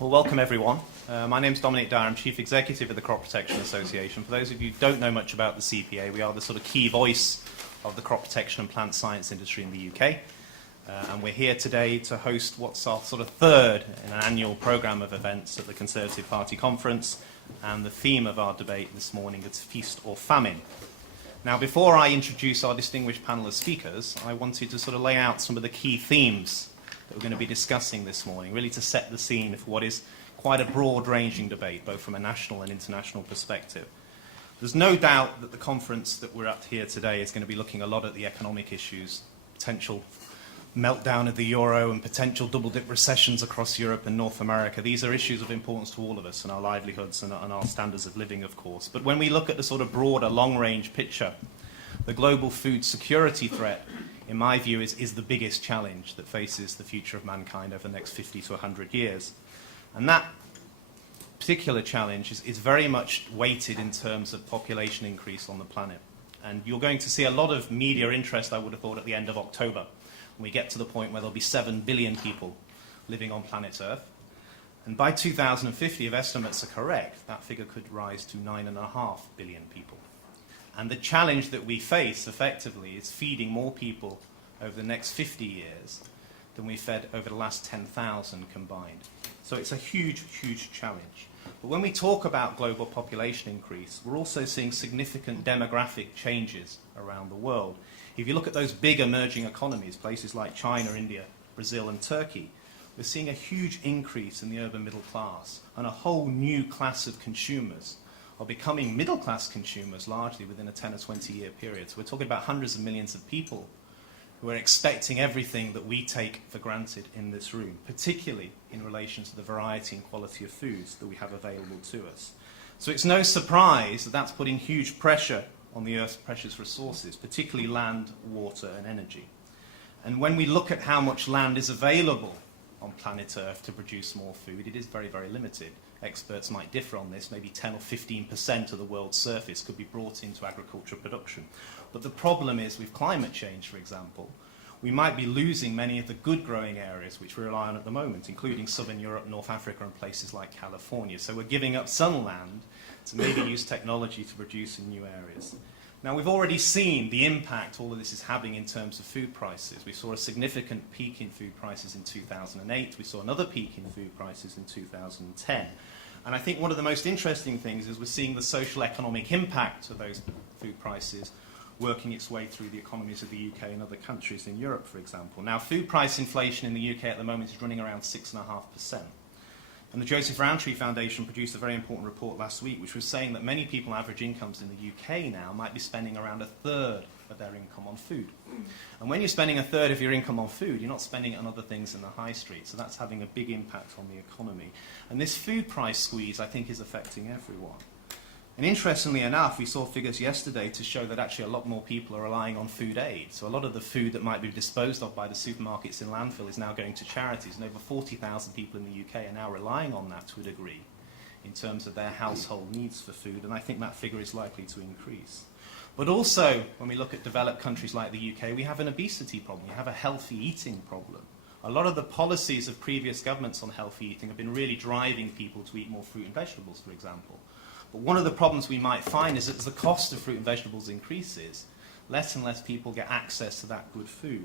Well, welcome everyone. My name is Dominic Dyer. I'm Chief Executive of the Crop Protection Association. For those of you who don't know much about the CPA, we are the sort of key voice of the crop protection and plant science industry in the UK. And we're here today to host what's our sort of third in an annual programme of events at the Conservative Party conference. And the theme of our debate this morning is Feast or Famine. Now, before I introduce our distinguished panel of speakers, I wanted to sort of lay out some of the key themes that we're going to be discussing this morning, really to set the scene for what is quite a broad-ranging debate, both from a national and international perspective. There's no doubt that the conference that we're at here today is going to be looking a lot at the economic issues, potential meltdown of the euro and potential double-dip recessions across Europe and North America. These are issues of importance to all of us and our livelihoods and our standards of living, of course. But when we look at the sort of broader, long-range picture, the global food security threat, in my view, is the biggest challenge that faces the future of mankind over the next 50 to 100 years. And that particular challenge is very much weighted in terms of population increase on the planet. And you're going to see a lot of media interest, I would have thought, at the end of October, when we get to the point where there'll be 7 billion people living on planet Earth. And by 2050, if estimates are correct, that figure could rise to 9.5 billion people. And the challenge that we face, effectively, is feeding more people over the next 50 years than we fed over the last 10,000 combined. So it's a huge, huge challenge. But when we talk about global population increase, we're also seeing significant demographic changes around the world. If you look at those big emerging economies, places like China, India, Brazil, and Turkey, we're seeing a huge increase in the urban middle class and a whole new class of consumers are becoming middle-class consumers largely within a 10 or 20-year period. So we're talking about hundreds of millions of people who are expecting everything that we take for granted in this room, particularly in relation to the variety and quality of foods that we have available to us. So it's no surprise that that's putting huge pressure on the Earth's precious resources, particularly land, water, and energy. And when we look at how much land is available on planet Earth to produce more food, it is very, very limited. Experts might differ on this. Maybe 10 or 15% of the world's surface could be brought into agricultural production. But the problem is, with climate change, for example, we might be losing many of the good growing areas which we rely on at the moment, including southern Europe, North Africa, and places like California. So we're giving up some land to maybe use technology to produce in new areas. Now, we've already seen the impact all of this is having in terms of food prices. We saw a significant peak in food prices in 2008. We saw another peak in food prices in 2010. And I think one of the most interesting things is we're seeing the social economic impact of those food prices working its way through the economies of the UK and other countries in Europe, for example. Now, food price inflation in the UK at the moment is running around 6.5%. And the Joseph Rowntree Foundation produced a very important report last week, which was saying that many people on average incomes in the UK now might be spending around a third of their income on food. And when you're spending a third of your income on food, you're not spending it on other things in the high street. So that's having a big impact on the economy. And this food price squeeze, I think, is affecting everyone. And interestingly enough, we saw figures yesterday to show that actually a lot more people are relying on food aid. So a lot of the food that might be disposed of by the supermarkets in landfill is now going to charities. And over 40,000 people in the UK are now relying on that to a degree in terms of their household needs for food. And I think that figure is likely to increase. But also, when we look at developed countries like the UK, we have an obesity problem. We have a healthy eating problem. A lot of the policies of previous governments on healthy eating have been really driving people to eat more fruit and vegetables, for example. But one of the problems we might find is that as the cost of fruit and vegetables increases, less and less people get access to that good food.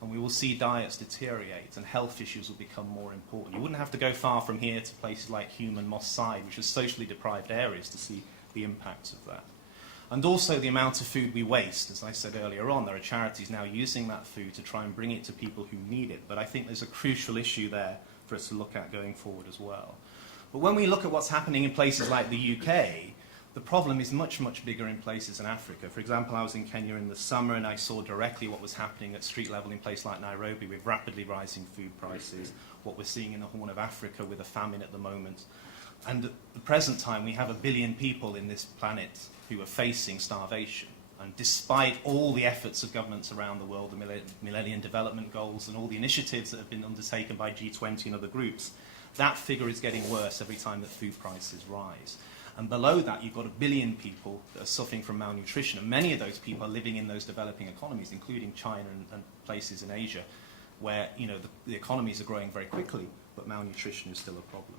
And we will see diets deteriorate and health issues will become more important. You wouldn't have to go far from here to places like Hume and Moss Side, which are socially deprived areas, to see the impacts of that. And also the amount of food we waste. As I said earlier on, there are charities now using that food to try and bring it to people who need it. But I think there's a crucial issue there for us to look at going forward as well. But when we look at what's happening in places like the UK, the problem is much, much bigger in places in Africa. For example, I was in Kenya in the summer and I saw directly what was happening at street level in places like Nairobi with rapidly rising food prices, what we're seeing in the Horn of Africa with a famine at the moment. And at the present time, we have 1 billion people in this planet who are facing starvation. And despite all the efforts of governments around the world, the Millennium Development Goals and all the initiatives that have been undertaken by G20 and other groups, that figure is getting worse every time that food prices rise. And below that, you've got 1 billion people that are suffering from malnutrition. And many of those people are living in those developing economies, including China and places in Asia, where the economies are growing very quickly, but malnutrition is still a problem.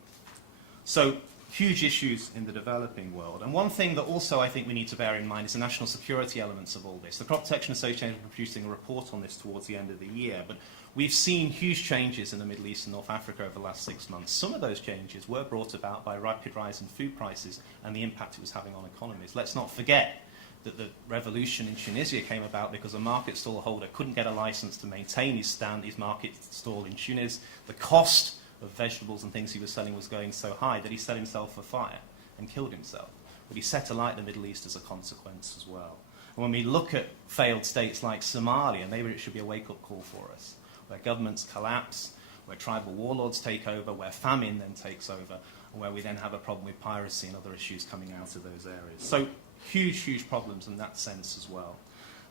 So huge issues in the developing world. And one thing that also I think we need to bear in mind is the national security elements of all this. The Crop Protection Association is producing a report on this towards the end of the year, but we've seen huge changes in the Middle East and North Africa over the last 6 months. Some of those changes were brought about by rapid rise in food prices and the impact it was having on economies. Let's not forget that the revolution in Tunisia came about because a market stall holder couldn't get a license to maintain his market stall in Tunis. The cost of vegetables and things he was selling was going so high that he set himself for fire and killed himself. But he set alight the Middle East as a consequence as well. And when we look at failed states like Somalia, maybe it should be a wake-up call for us, where governments collapse, where tribal warlords take over, where famine then takes over, and where we then have a problem with piracy and other issues coming out of those areas. So huge, huge problems in that sense as well.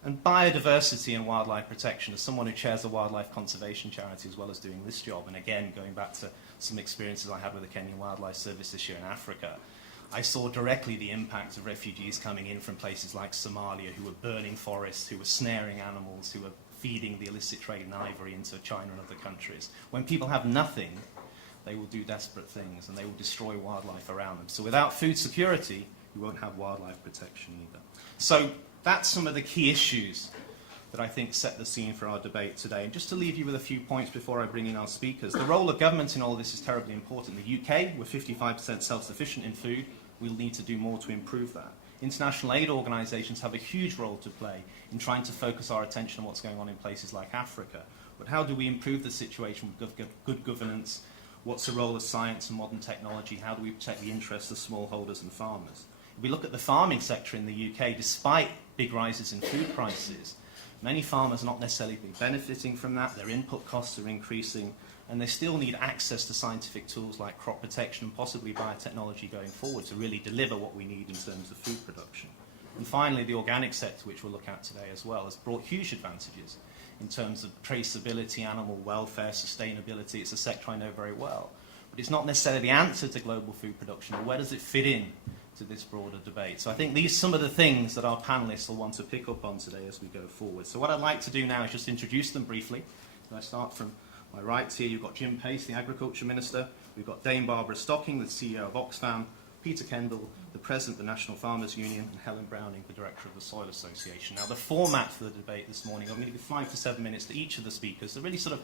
And biodiversity and wildlife protection, as someone who chairs a wildlife conservation charity as well as doing this job, and again, going back to some experiences I had with the Kenyan Wildlife Service this year in Africa, I saw directly the impact of refugees coming in from places like Somalia who were burning forests, who were snaring animals, who were feeding the illicit trade in ivory into China and other countries. When people have nothing, they will do desperate things and they will destroy wildlife around them. So without food security, you won't have wildlife protection either. So that's some of the key issues that I think set the scene for our debate today. And just to leave you with a few points before I bring in our speakers, the role of government in all of this is terribly important. In the UK, we're 55% self-sufficient in food. We'll need to do more to improve that. International aid organisations have a huge role to play in trying to focus our attention on what's going on in places like Africa. But how do we improve the situation with good governance? What's the role of science and modern technology? How do we protect the interests of smallholders and farmers? If we look at the farming sector in the UK, despite big rises in food prices, many farmers are not necessarily benefiting from that. Their input costs are increasing, and they still need access to scientific tools like crop protection and possibly biotechnology going forward to really deliver what we need in terms of food production. And finally, the organic sector, which we'll look at today as well, has brought huge advantages in terms of traceability, animal welfare, sustainability. It's a sector I know very well. But it's not necessarily the answer to global food production. Where does it fit in to this broader debate? So I think these are some of the things that our panellists will want to pick up on today as we go forward. So what I'd like to do now is just introduce them briefly. So I start from my right here. You've got Jim Pace, the Agriculture Minister. We've got Dame Barbara Stocking, the CEO of Oxfam. Peter Kendall, the President of the National Farmers Union, and Helen Browning, the Director of the Soil Association. Now, the format for the debate this morning, I'm going to give 5 to 7 minutes to each of the speakers to really sort of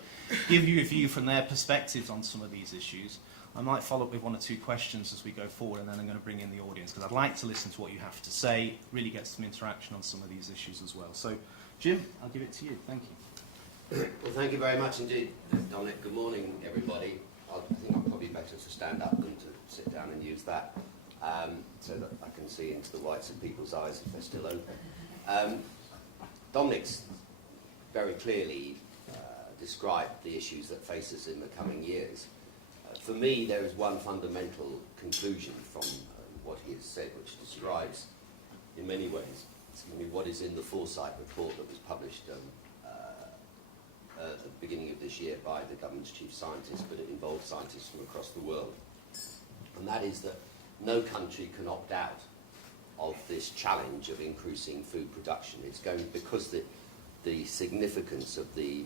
give you a view from their perspectives on some of these issues. I might follow up with 1 or 2 questions as we go forward, and then I'm going to bring in the audience, because I'd like to listen to what you have to say, really get some interaction on some of these issues as well. So, Jim, I'll give it to you. Thank you. Well, thank you very much indeed, Dominic. Good morning, everybody. I think I'm probably better to stand up than to sit down and use that, so that I can see into the whites of people's eyes if they're still open. Dominic's very clearly described the issues that face us in the coming years. For me, there is one fundamental conclusion from what he has said, which describes, in many ways, what is in the Foresight report that was published at the beginning of this year by the government's chief scientist, but it involved scientists from across the world. And that is that no country can opt out of this challenge of increasing food production. It's going, because the significance of the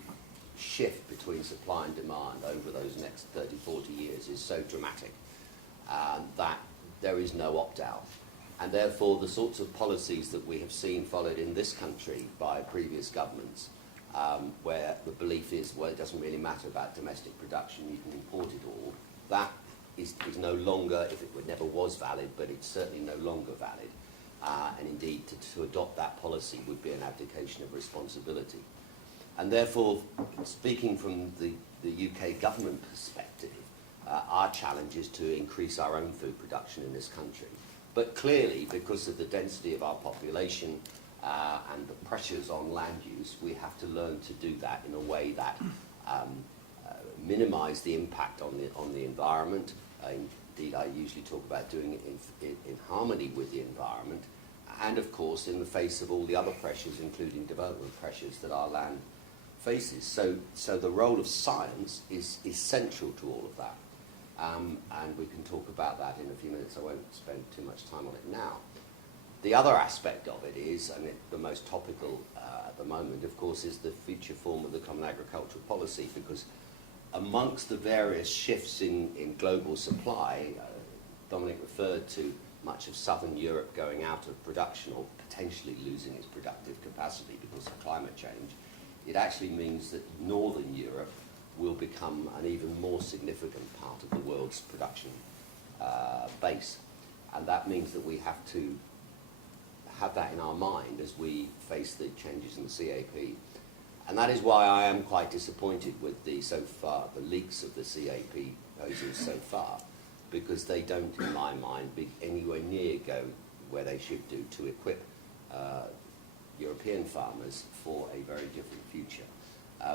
shift between supply and demand over those next 30, 40 years is so dramatic that there is no opt-out. And therefore, the sorts of policies that we have seen followed in this country by previous governments, where the belief is, well, it doesn't really matter about domestic production, you can import it all, that is no longer, if it never was valid, but it's certainly no longer valid. And indeed, to adopt that policy would be an abdication of responsibility. And therefore, speaking from the UK government perspective, our challenge is to increase our own food production in this country. But clearly, because of the density of our population and the pressures on land use, we have to learn to do that in a way that minimise the impact on the environment. Indeed, I usually talk about doing it in harmony with the environment, and of course in the face of all the other pressures, including development pressures that our land faces. So the role of science is central to all of that. And we can talk about that in a few minutes. I won't spend too much time on it now. The other aspect of it is, and the most topical at the moment, of course, is the future form of the Common Agricultural Policy, because amongst the various shifts in global supply, Dominic referred to much of southern Europe going out of production or potentially losing its productive capacity because of climate change, it actually means that northern Europe will become an even more significant part of the world's production base. And that means that we have to have that in our mind as we face the changes in the CAP. And that is why I am quite disappointed with the leaks of the CAP proposals so far, because they don't, in my mind, be anywhere near go where they should do to equip European farmers for a very different future.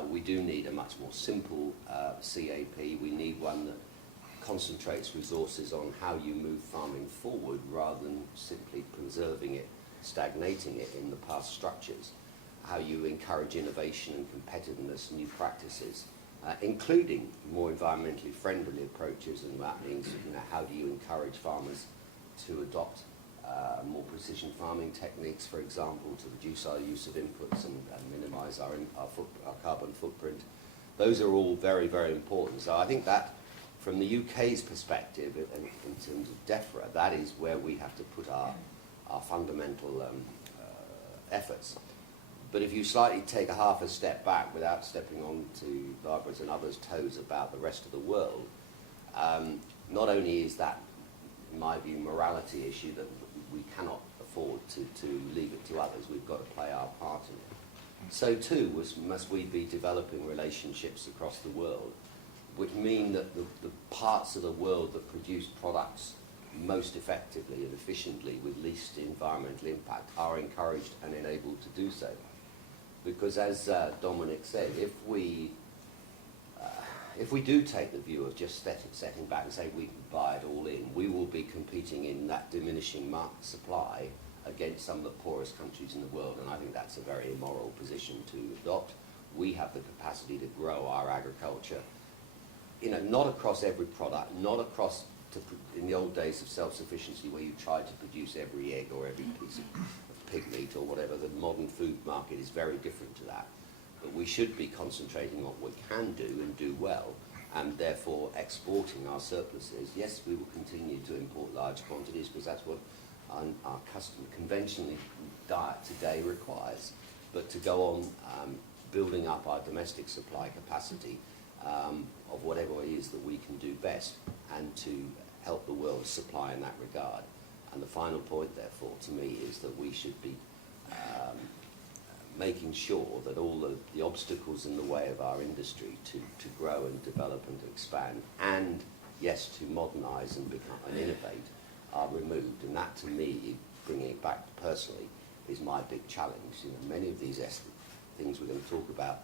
We do need a much more simple CAP. We need one that concentrates resources on how you move farming forward rather than simply preserving it, stagnating it in the past structures. How you encourage innovation and competitiveness, new practices, including more environmentally friendly approaches, and that means, how do you encourage farmers to adopt more precision farming techniques, for example, to reduce our use of inputs and minimise our carbon footprint. Those are all very, very important. So I think that, from the UK's perspective, in terms of DEFRA, that is where we have to put our fundamental efforts. But if you slightly take a half a step back without stepping on to Barbara's and others' toes about the rest of the world, not only is that, in my view, morality issue that we cannot afford to leave it to others, we've got to play our part in it. So too must we be developing relationships across the world, which mean that the parts of the world that produce products most effectively and efficiently with least environmental impact are encouraged and enabled to do so. Because as Dominic said, if we do take the view of just setting back and say we can buy it all in, we will be competing in that diminishing market supply against some of the poorest countries in the world, and I think that's a very immoral position to adopt. We have the capacity to grow our agriculture, not across every product, not across in the old days of self-sufficiency where you tried to produce every egg or every piece of pig meat or whatever. The modern food market is very different to that. But we should be concentrating on what we can do and do well, and therefore exporting our surpluses. Yes, we will continue to import large quantities because that's what our custom conventionally diet today requires. But to go on building up our domestic supply capacity of whatever it is that we can do best, and to help the world supply in that regard. And the final point, therefore, to me, is that we should be making sure that all the obstacles in the way of our industry to grow and develop and to expand, and yes, to modernise and become and innovate, are removed. And that, to me, bringing it back personally, is my big challenge. Many of these things we're going to talk about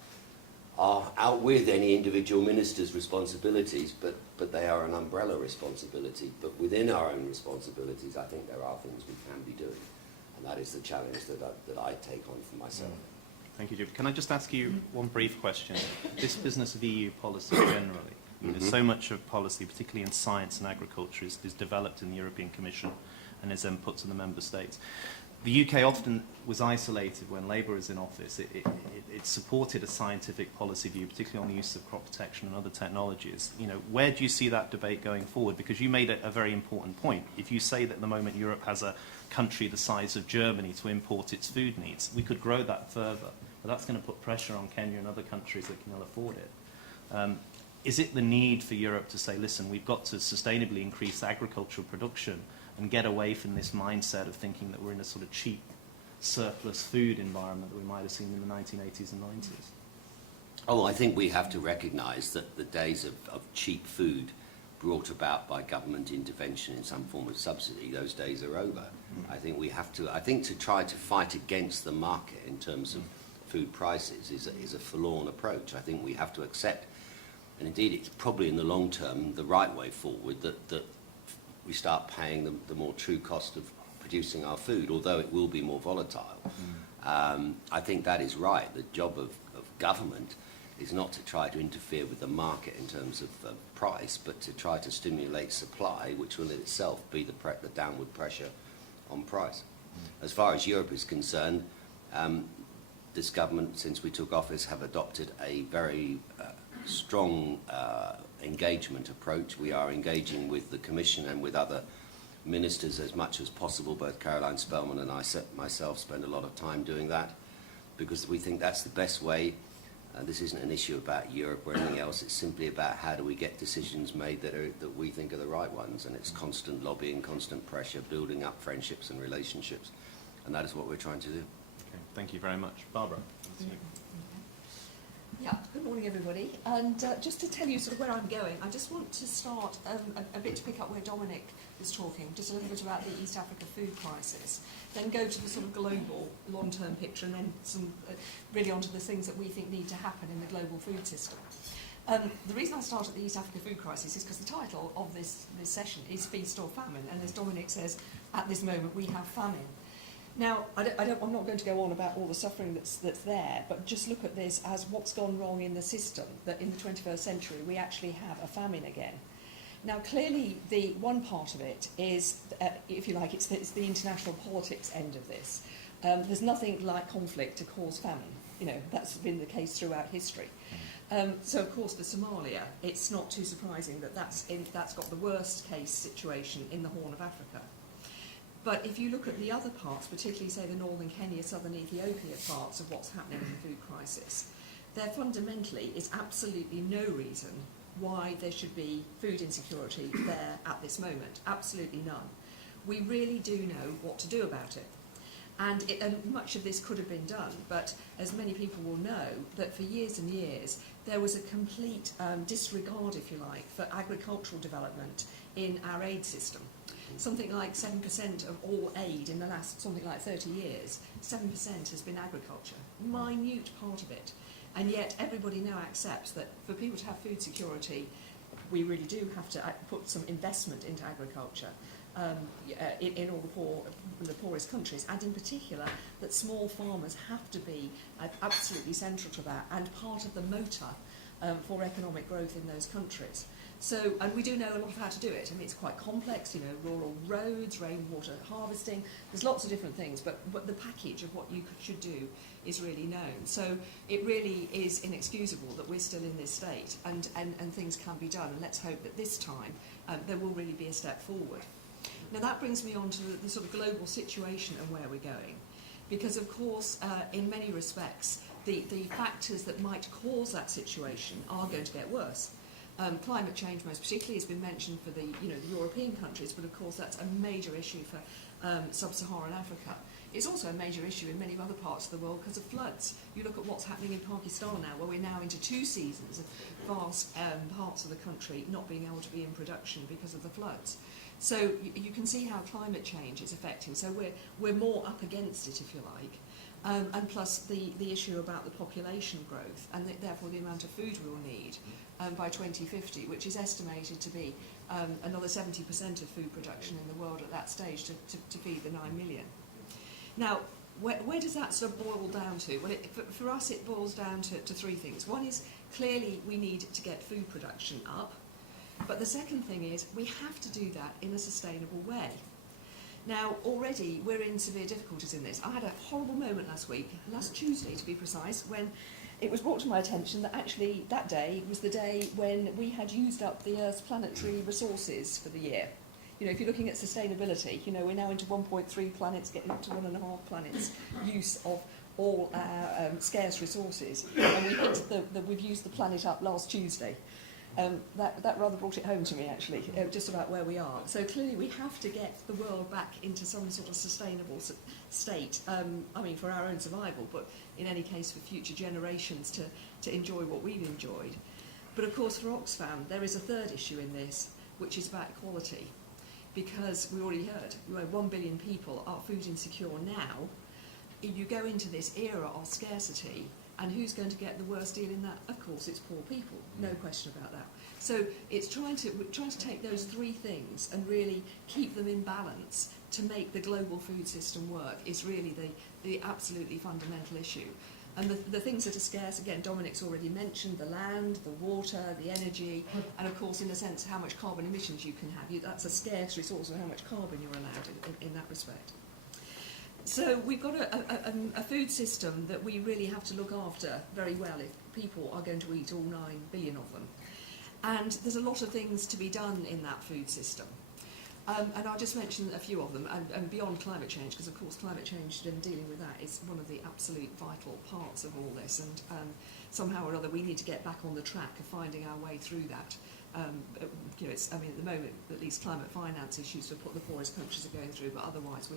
are out with any individual minister's responsibilities, but they are an umbrella responsibility. But within our own responsibilities, I think there are things we can be doing. And that is the challenge that I take on for myself. Thank you, Jim. Can I just ask you one brief question? This business of EU policy generally, there's so much of policy, particularly in science and agriculture, is developed in the European Commission and is then put to the member states. The UK often was isolated when Labour was in office. It supported a scientific policy view, particularly on the use of crop protection and other technologies. Where do you see that debate going forward? Because you made a very important point. If you say that at the moment Europe has a country the size of Germany to import its food needs, we could grow that further. But that's going to put pressure on Kenya and other countries that can ill afford it. Is it the need for Europe to say, listen, we've got to sustainably increase agricultural production and get away from this mindset of thinking that we're in a sort of cheap surplus food environment that we might have seen in the 1980s and 90s? Oh, I think we have to recognise that the days of cheap food brought about by government intervention in some form of subsidy, those days are over. I think we have to, to try to fight against the market in terms of food prices is a forlorn approach. I think we have to accept, and indeed it's probably in the long term the right way forward, that we start paying the more true cost of producing our food, although it will be more volatile. I think that is right. The job of government is not to try to interfere with the market in terms of price, but to try to stimulate supply, which will in itself be the downward pressure on price. As far as Europe is concerned, this government, since we took office, have adopted a very strong engagement approach. We are engaging with the Commission and with other ministers as much as possible. Both Caroline Spellman and myself spend a lot of time doing that because we think that's the best way. This isn't an issue about Europe or anything else. It's simply about how do we get decisions made that we think are the right ones. And it's constant lobbying, constant pressure, building up friendships and relationships. And that is what we're trying to do. Okay, thank you very much. Barbara. Yeah, good morning everybody. And just to tell you sort of where I'm going, I just want to start a bit to pick up where Dominic was talking, just a little bit about the East Africa food crisis, then go to the sort of global long-term picture and then some really onto the things that we think need to happen in the global food system. The reason I start at the East Africa food crisis is because the title of this session is Feast or Famine, and as Dominic says, at this moment we have famine. Now, I'm not going to go on about all the suffering that's there, but just look at this as what's gone wrong in the system, that in the 21st century we actually have a famine again. Now, clearly, the one part of it is, if you like, it's the international politics end of this. There's nothing like conflict to cause famine. You know, that's been the case throughout history. So, of course, for Somalia, it's not too surprising that that's got the worst case situation in the Horn of Africa. But if you look at the other parts, particularly, say, the northern Kenya, southern Ethiopia parts of what's happening in the food crisis, there fundamentally is absolutely no reason why there should be food insecurity there at this moment. Absolutely none. We really do know what to do about it. And much of this could have been done, but as many people will know, that for years and years, there was a complete disregard, if you like, for agricultural development in our aid system. Something like 7% of all aid in the last something like 30 years, 7% has been agriculture, minute part of it. And yet everybody now accepts that for people to have food security, we really do have to put some investment into agriculture in all the poorest countries, and in particular that small farmers have to be absolutely central to that and part of the motor for economic growth in those countries. So, and we do know a lot of how to do it. I mean, it's quite complex, you know, rural roads, rainwater harvesting, there's lots of different things, but the package of what you should do is really known. So it really is inexcusable that we're still in this state, and things can be done, and let's hope that this time there will really be a step forward. Now that brings me on to the sort of global situation and where we're going. Because of course, in many respects, the factors that might cause that situation are going to get worse. Climate change, most particularly, has been mentioned for the European countries, but of course that's a major issue for sub-Saharan Africa. It's also a major issue in many other parts of the world because of floods. You look at what's happening in Pakistan now, where we're now into 2 seasons of vast parts of the country not being able to be in production because of the floods. So you can see how climate change is affecting. So we're more up against it, if you like. And plus the issue about the population growth and therefore the amount of food we'll need by 2050, which is estimated to be another 70% of food production in the world at that stage to feed the 9 million. Now, where does that sort of boil down to? Well, for us it boils down to 3 things. One is clearly we need to get food production up, but the second thing is we have to do that in a sustainable way. Now, already we're in severe difficulties in this. I had a horrible moment last Tuesday to be precise, when it was brought to my attention that actually that day was the day when we had used up the Earth's planetary resources for the year. You know, if you're looking at sustainability, you know, we're now into 1.3 planets, getting up to 1.5 planets use of all our scarce resources. And we've used the planet up last Tuesday. That rather brought it home to me, actually, just about where we are. So clearly we have to get the world back into some sort of sustainable state, I mean, for our own survival, but in any case for future generations to enjoy what we've enjoyed. But of course for Oxfam there is a third issue in this, which is about equality. Because we already heard, 1 billion people are food insecure now. You go into this era of scarcity, and who's going to get the worst deal in that? Of course, it's poor people, no question about that. So it's trying to take those 3 things and really keep them in balance to make the global food system work is really the absolutely fundamental issue. And the things that are scarce, again, Dominic's already mentioned, the land, the water, the energy, and of course, in a sense, how much carbon emissions you can have. That's a scarce resource, and how much carbon you're allowed in that respect. So we've got a food system that we really have to look after very well if people are going to eat all 9 billion of them. And there's a lot of things to be done in that food system. And I'll just mention a few of them, and beyond climate change, because of course climate change and dealing with that is one of the absolute vital parts of all this, and somehow or other we need to get back on the track of finding our way through that. At the moment, at least climate finance issues are what the poorest countries are going through, but otherwise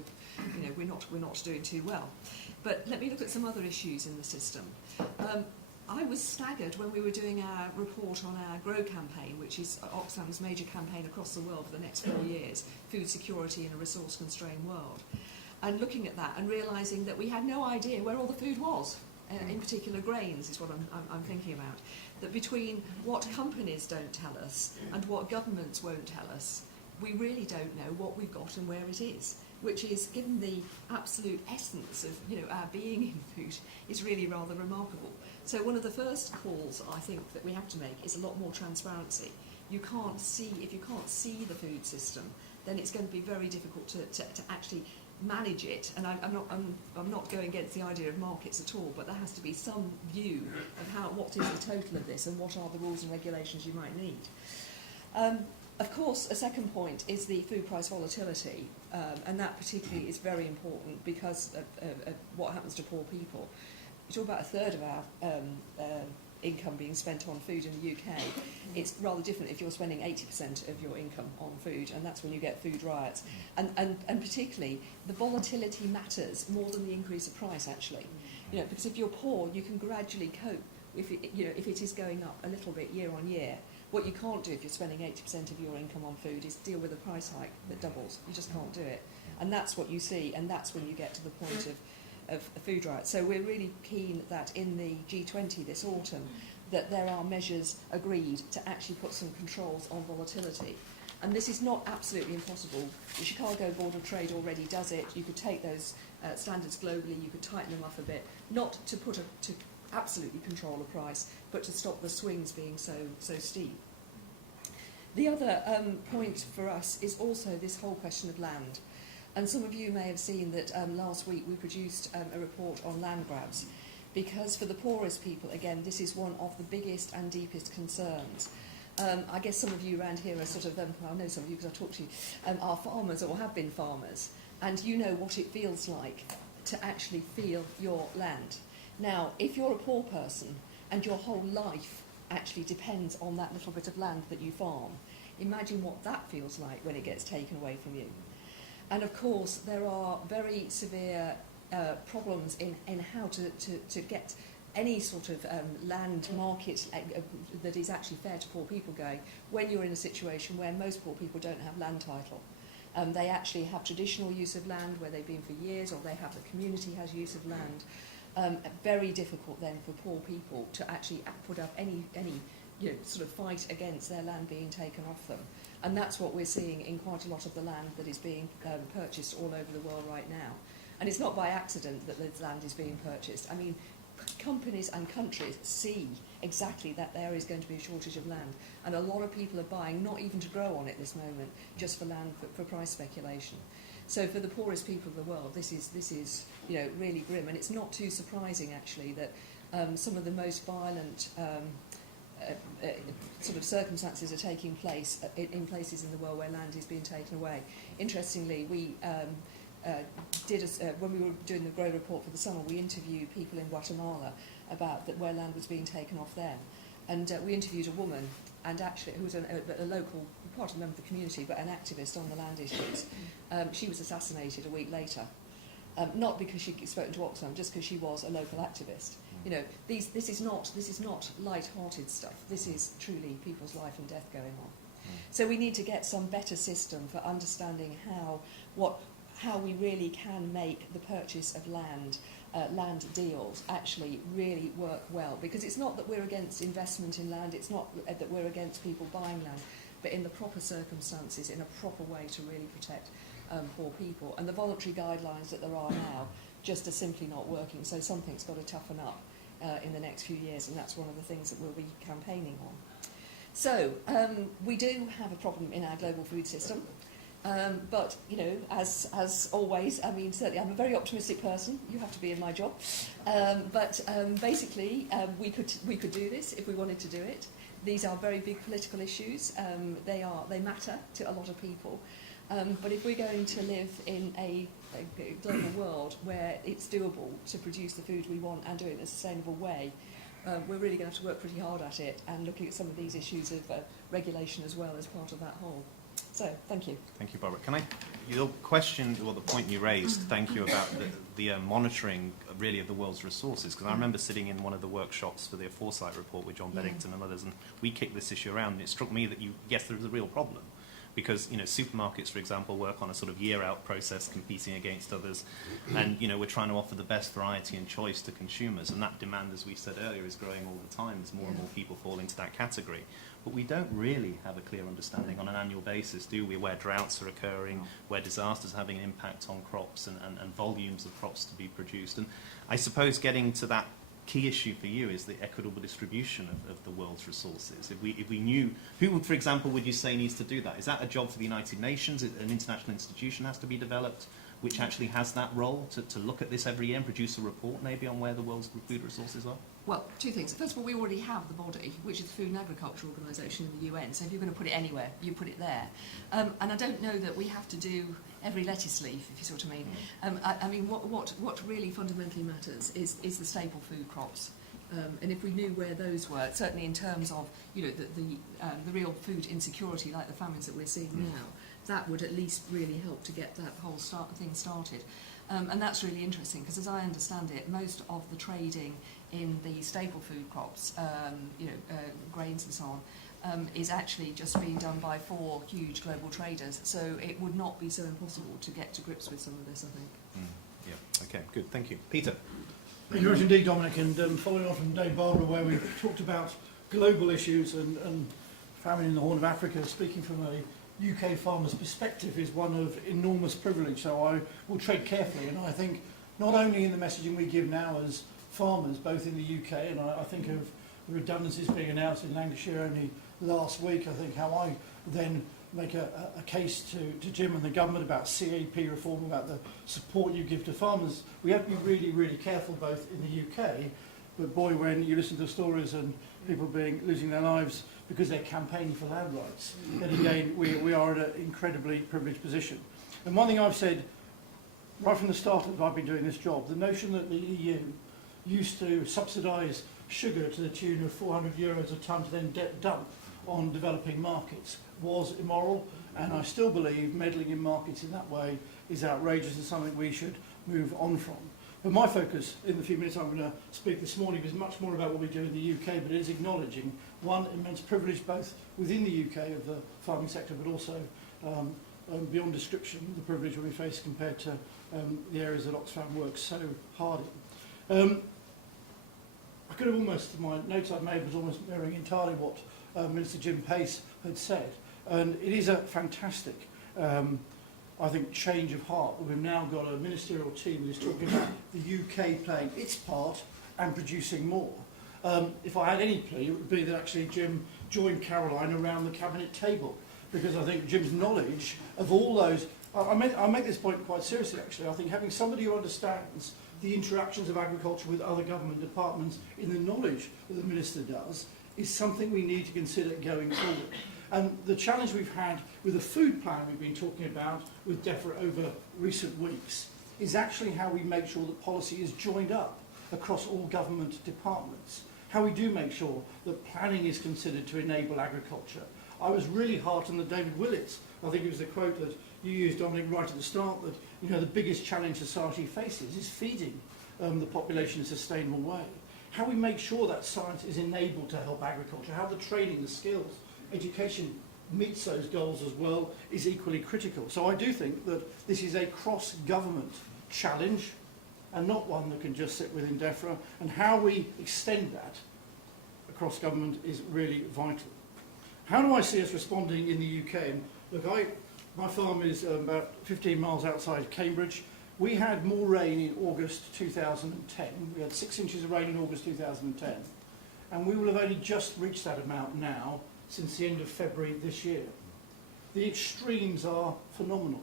we're not doing too well. But let me look at some other issues in the system. I was staggered when we were doing our report on our GROW campaign, which is Oxfam's major campaign across the world for the next 4 years, food security in a resource-constrained world, and looking at that and realising that we had no idea where all the food was. In particular, grains is what I'm thinking about. That between what companies don't tell us and what governments won't tell us, we really don't know what we've got and where it is, which is, given the absolute essence of our being in food, is really rather remarkable. So one of the first calls I think that we have to make is a lot more transparency. If you can't see the food system, then it's going to be very difficult to actually manage it. And I'm not going against the idea of markets at all, but there has to be some view of what is the total of this and what are the rules and regulations you might need. Of course, a second point is the food price volatility, and that particularly is very important because of what happens to poor people. You talk about a third of our income being spent on food in the UK. It's rather different if you're spending 80% of your income on food, and that's when you get food riots. And particularly, the volatility matters more than the increase of price, actually. Because if you're poor, you can gradually cope if it is going up a little bit year on year. What you can't do if you're spending 80% of your income on food is deal with a price hike that doubles. You just can't do it. And that's what you see, and that's when you get to the point of food riots. So we're really keen that in the G20 this autumn that there are measures agreed to actually put some controls on volatility. And this is not absolutely impossible. The Chicago Board of Trade already does it. You could take those standards globally, you could tighten them up a bit, not to absolutely control the price, but to stop the swings being so steep. The other point for us is also this whole question of land. And some of you may have seen that last week we produced a report on land grabs, because for the poorest people, again, this is one of the biggest and deepest concerns. I guess some of you around here are sort of, I know some of you because I talked to you, are farmers or have been farmers, and you know what it feels like to actually feel your land. Now, if you're a poor person and your whole life actually depends on that little bit of land that you farm, imagine what that feels like when it gets taken away from you. And of course, there are very severe problems in how to get any sort of land market that is actually fair to poor people going when you're in a situation where most poor people don't have land title. They actually have traditional use of land where they've been for years, or they have the community has use of land. Very difficult then for poor people to actually put up any sort of fight against their land being taken off them. And that's what we're seeing in quite a lot of the land that is being purchased all over the world right now. And it's not by accident that this land is being purchased. I mean, companies and countries see exactly that there is going to be a shortage of land. And a lot of people are buying, not even to grow on it this moment, just for land for price speculation. So for the poorest people of the world, this is really grim. And it's not too surprising, actually, that some of the most violent sort of circumstances are taking place in places in the world where land is being taken away. Interestingly, we when we were doing the GROW report for the summer, we interviewed people in Guatemala about where land was being taken off them. And we interviewed a woman, and actually who was a local, part of a member of the community, but an activist on the land issues. She was assassinated a week later. Not because she'd spoken to Oxfam, just because she was a local activist. This is not light-hearted stuff. This is truly people's life and death going on. So we need to get some better system for understanding how we really can make the purchase of land deals actually really work well. Because it's not that we're against investment in land, it's not that we're against people buying land, but in the proper circumstances, in a proper way to really protect poor people. And the voluntary guidelines that there are now just are simply not working, so something's got to toughen up in the next few years, and that's one of the things that we'll be campaigning on. So we do have a problem in our global food system. But, you know, as always, I mean, certainly I'm a very optimistic person. You have to be in my job. Basically, we could do this if we wanted to do it. These are very big political issues. They matter to a lot of people. But if we're going to live in a global world where it's doable to produce the food we want and do it in a sustainable way, we're really going to have to work pretty hard at it and looking at some of these issues of regulation as well as part of that whole. So, thank you. Thank you, Barbara. Can I, your question, or the point you raised, thank you, about the monitoring, really, of the world's resources, because I remember sitting in one of the workshops for the Foresight report with John Beddington and others, and we kicked this issue around, and it struck me that, yes, there is a real problem. Because, you know, supermarkets, for example, work on a sort of year-out process competing against others. And, you know, we're trying to offer the best variety and choice to consumers. And that demand, as we said earlier, is growing all the time as more and more people fall into that category. But we don't really have a clear understanding on an annual basis, do we, where droughts are occurring, where disasters are having an impact on crops and volumes of crops to be produced. And I suppose getting to that key issue for you is the equitable distribution of the world's resources. If we knew, who would, for example, would you say needs to do that? Is that a job for the United Nations? An international institution has to be developed which actually has that role to look at this every year and produce a report maybe on where the world's food resources are? Well, two things. First of all, we already have the body, which is the Food and Agriculture Organisation in the UN, so if you're going to put it anywhere, you put it there. And I don't know that we have to do every lettuce leaf, if you see what I mean. I mean, what really fundamentally matters is the staple food crops. And if we knew where those were, certainly in terms of, you know, the real food insecurity, like the famines that we're seeing now, that would at least really help to get that whole thing started. And that's really interesting, because as I understand it, most of the trading in the staple food crops, grains and so on, is actually just being done by 4 huge global traders. So it would not be so impossible to get to grips with some of this, I think. Yeah, okay, good, thank you. Peter? Thank you very much indeed, Dominic, and following on from Dave Barbara, where we talked about global issues and famine in the Horn of Africa, speaking from a UK farmer's perspective is one of enormous privilege, so I will tread carefully, and I think not only in the messaging we give now as farmers, both in the UK, and I think of the redundancies being announced in Lancashire only last week, I think how I then make a case to Jim and the government about CAP reform, about the support you give to farmers. We have to be really, really careful both in the UK, but boy, when you listen to stories and people losing their lives because they're campaigning for land rights, then again, we are in an incredibly privileged position. And one thing I've said right from the start that I've been doing this job, the notion that the EU used to subsidise sugar to the tune of €400 a tonne to then dump on developing markets was immoral, and I still believe meddling in markets in that way is outrageous and something we should move on from. But my focus in the few minutes I'm going to speak this morning is much more about what we do in the UK, but it is acknowledging one immense privilege both within the UK of the farming sector, but also beyond description the privilege we face compared to the areas that Oxfam works so hard in. I could have almost, my notes I've made was almost mirroring entirely what Minister Jim Pace had said, and it is a fantastic I think change of heart. We've now got a ministerial team that is talking about the UK playing its part and producing more. If I had any plea, it would be that actually Jim joined Caroline around the cabinet table, because I think Jim's knowledge of all those, I make this point quite seriously actually, I think having somebody who understands the interactions of agriculture with other government departments in the knowledge that the Minister does is something we need to consider going forward. And the challenge we've had with the food plan we've been talking about with DEFRA over recent weeks is actually how we make sure that policy is joined up across all government departments. How we do make sure that planning is considered to enable agriculture. I was really heartened that David Willits, I think it was the quote that you used, Dominic, right at the start, that the biggest challenge society faces is feeding the population in a sustainable way. How we make sure that science is enabled to help agriculture, how the training, the skills, education meets those goals as well is equally critical. So I do think that this is a cross-government challenge and not one that can just sit within DEFRA, and how we extend that across government is really vital. How do I see us responding in the UK? And look, my farm is about 15 miles outside Cambridge. We had more rain in August 2010. We had 6 inches of rain in August 2010. And we will have only just reached that amount now since the end of February this year. the extremes are phenomenal.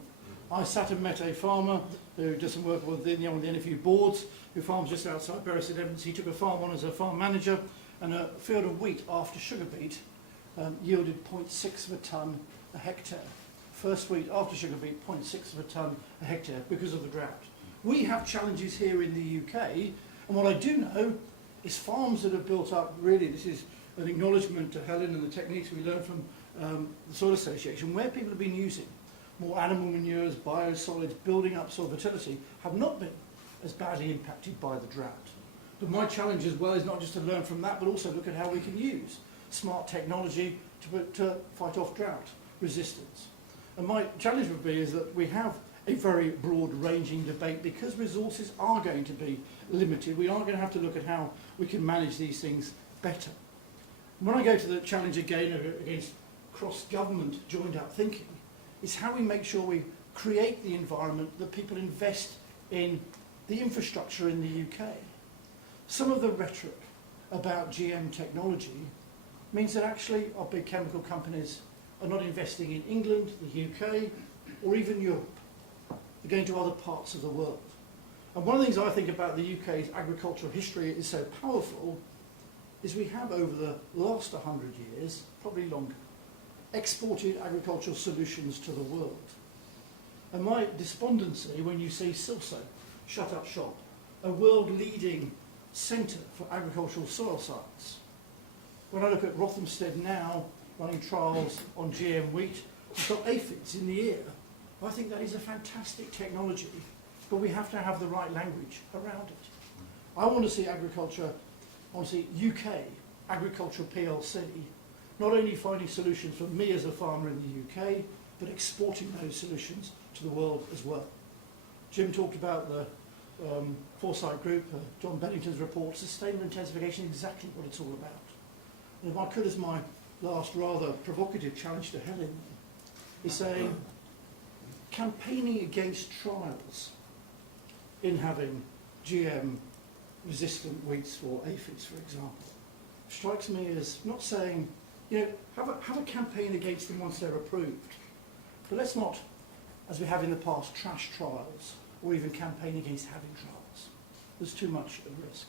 I sat and met a farmer who does some work with the NFU boards, who farms just outside Bury St Edmunds. He took a farm on as a farm manager, and a field of wheat after sugar beet yielded 0.6 of a tonne a hectare. First wheat after sugar beet, 0.6 of a tonne a hectare because of the drought. We have challenges here in the UK, and what I do know is farms that have built up, really, this is an acknowledgement to Helen and the techniques we learned from the Soil Association, where people have been using more animal manures, biosolids, building up soil fertility, have not been as badly impacted by the drought. But my challenge as well is not just to learn from that, but also look at how we can use smart technology to fight off drought resistance. And my challenge would be is that we have a very broad-ranging debate because resources are going to be limited. We are going to have to look at how we can manage these things better. When I go to the challenge again against cross-government joined-up thinking, is how we make sure we create the environment that people invest in the infrastructure in the UK. Some of the rhetoric about GM technology means that actually our big chemical companies are not investing in England, the UK, or even Europe. They're going to other parts of the world. And one of the things I think about the UK's agricultural history is so powerful is we have over the last 100 years, probably longer, exported agricultural solutions to the world. And my despondency when you see Silso shut up shop, a world-leading centre for agricultural soil science. When I look at Rothamsted now running trials on GM wheat, we've got aphids in the ear. I think that is a fantastic technology, but we have to have the right language around it. I want to see agriculture, I want to see UK Agricultural PLC not only finding solutions for me as a farmer in the UK, but exporting those solutions to the world as well. Jim talked about the Foresight Group, John Bennington's report, sustainable intensification, exactly what it's all about. And if I could, as my last rather provocative challenge to Helen, is saying campaigning against trials in having GM resistant wheats for aphids, for example, strikes me as not saying, you know, have a campaign against them once they're approved. But let's not, as we have in the past, trash trials or even campaign against having trials. There's too much at risk.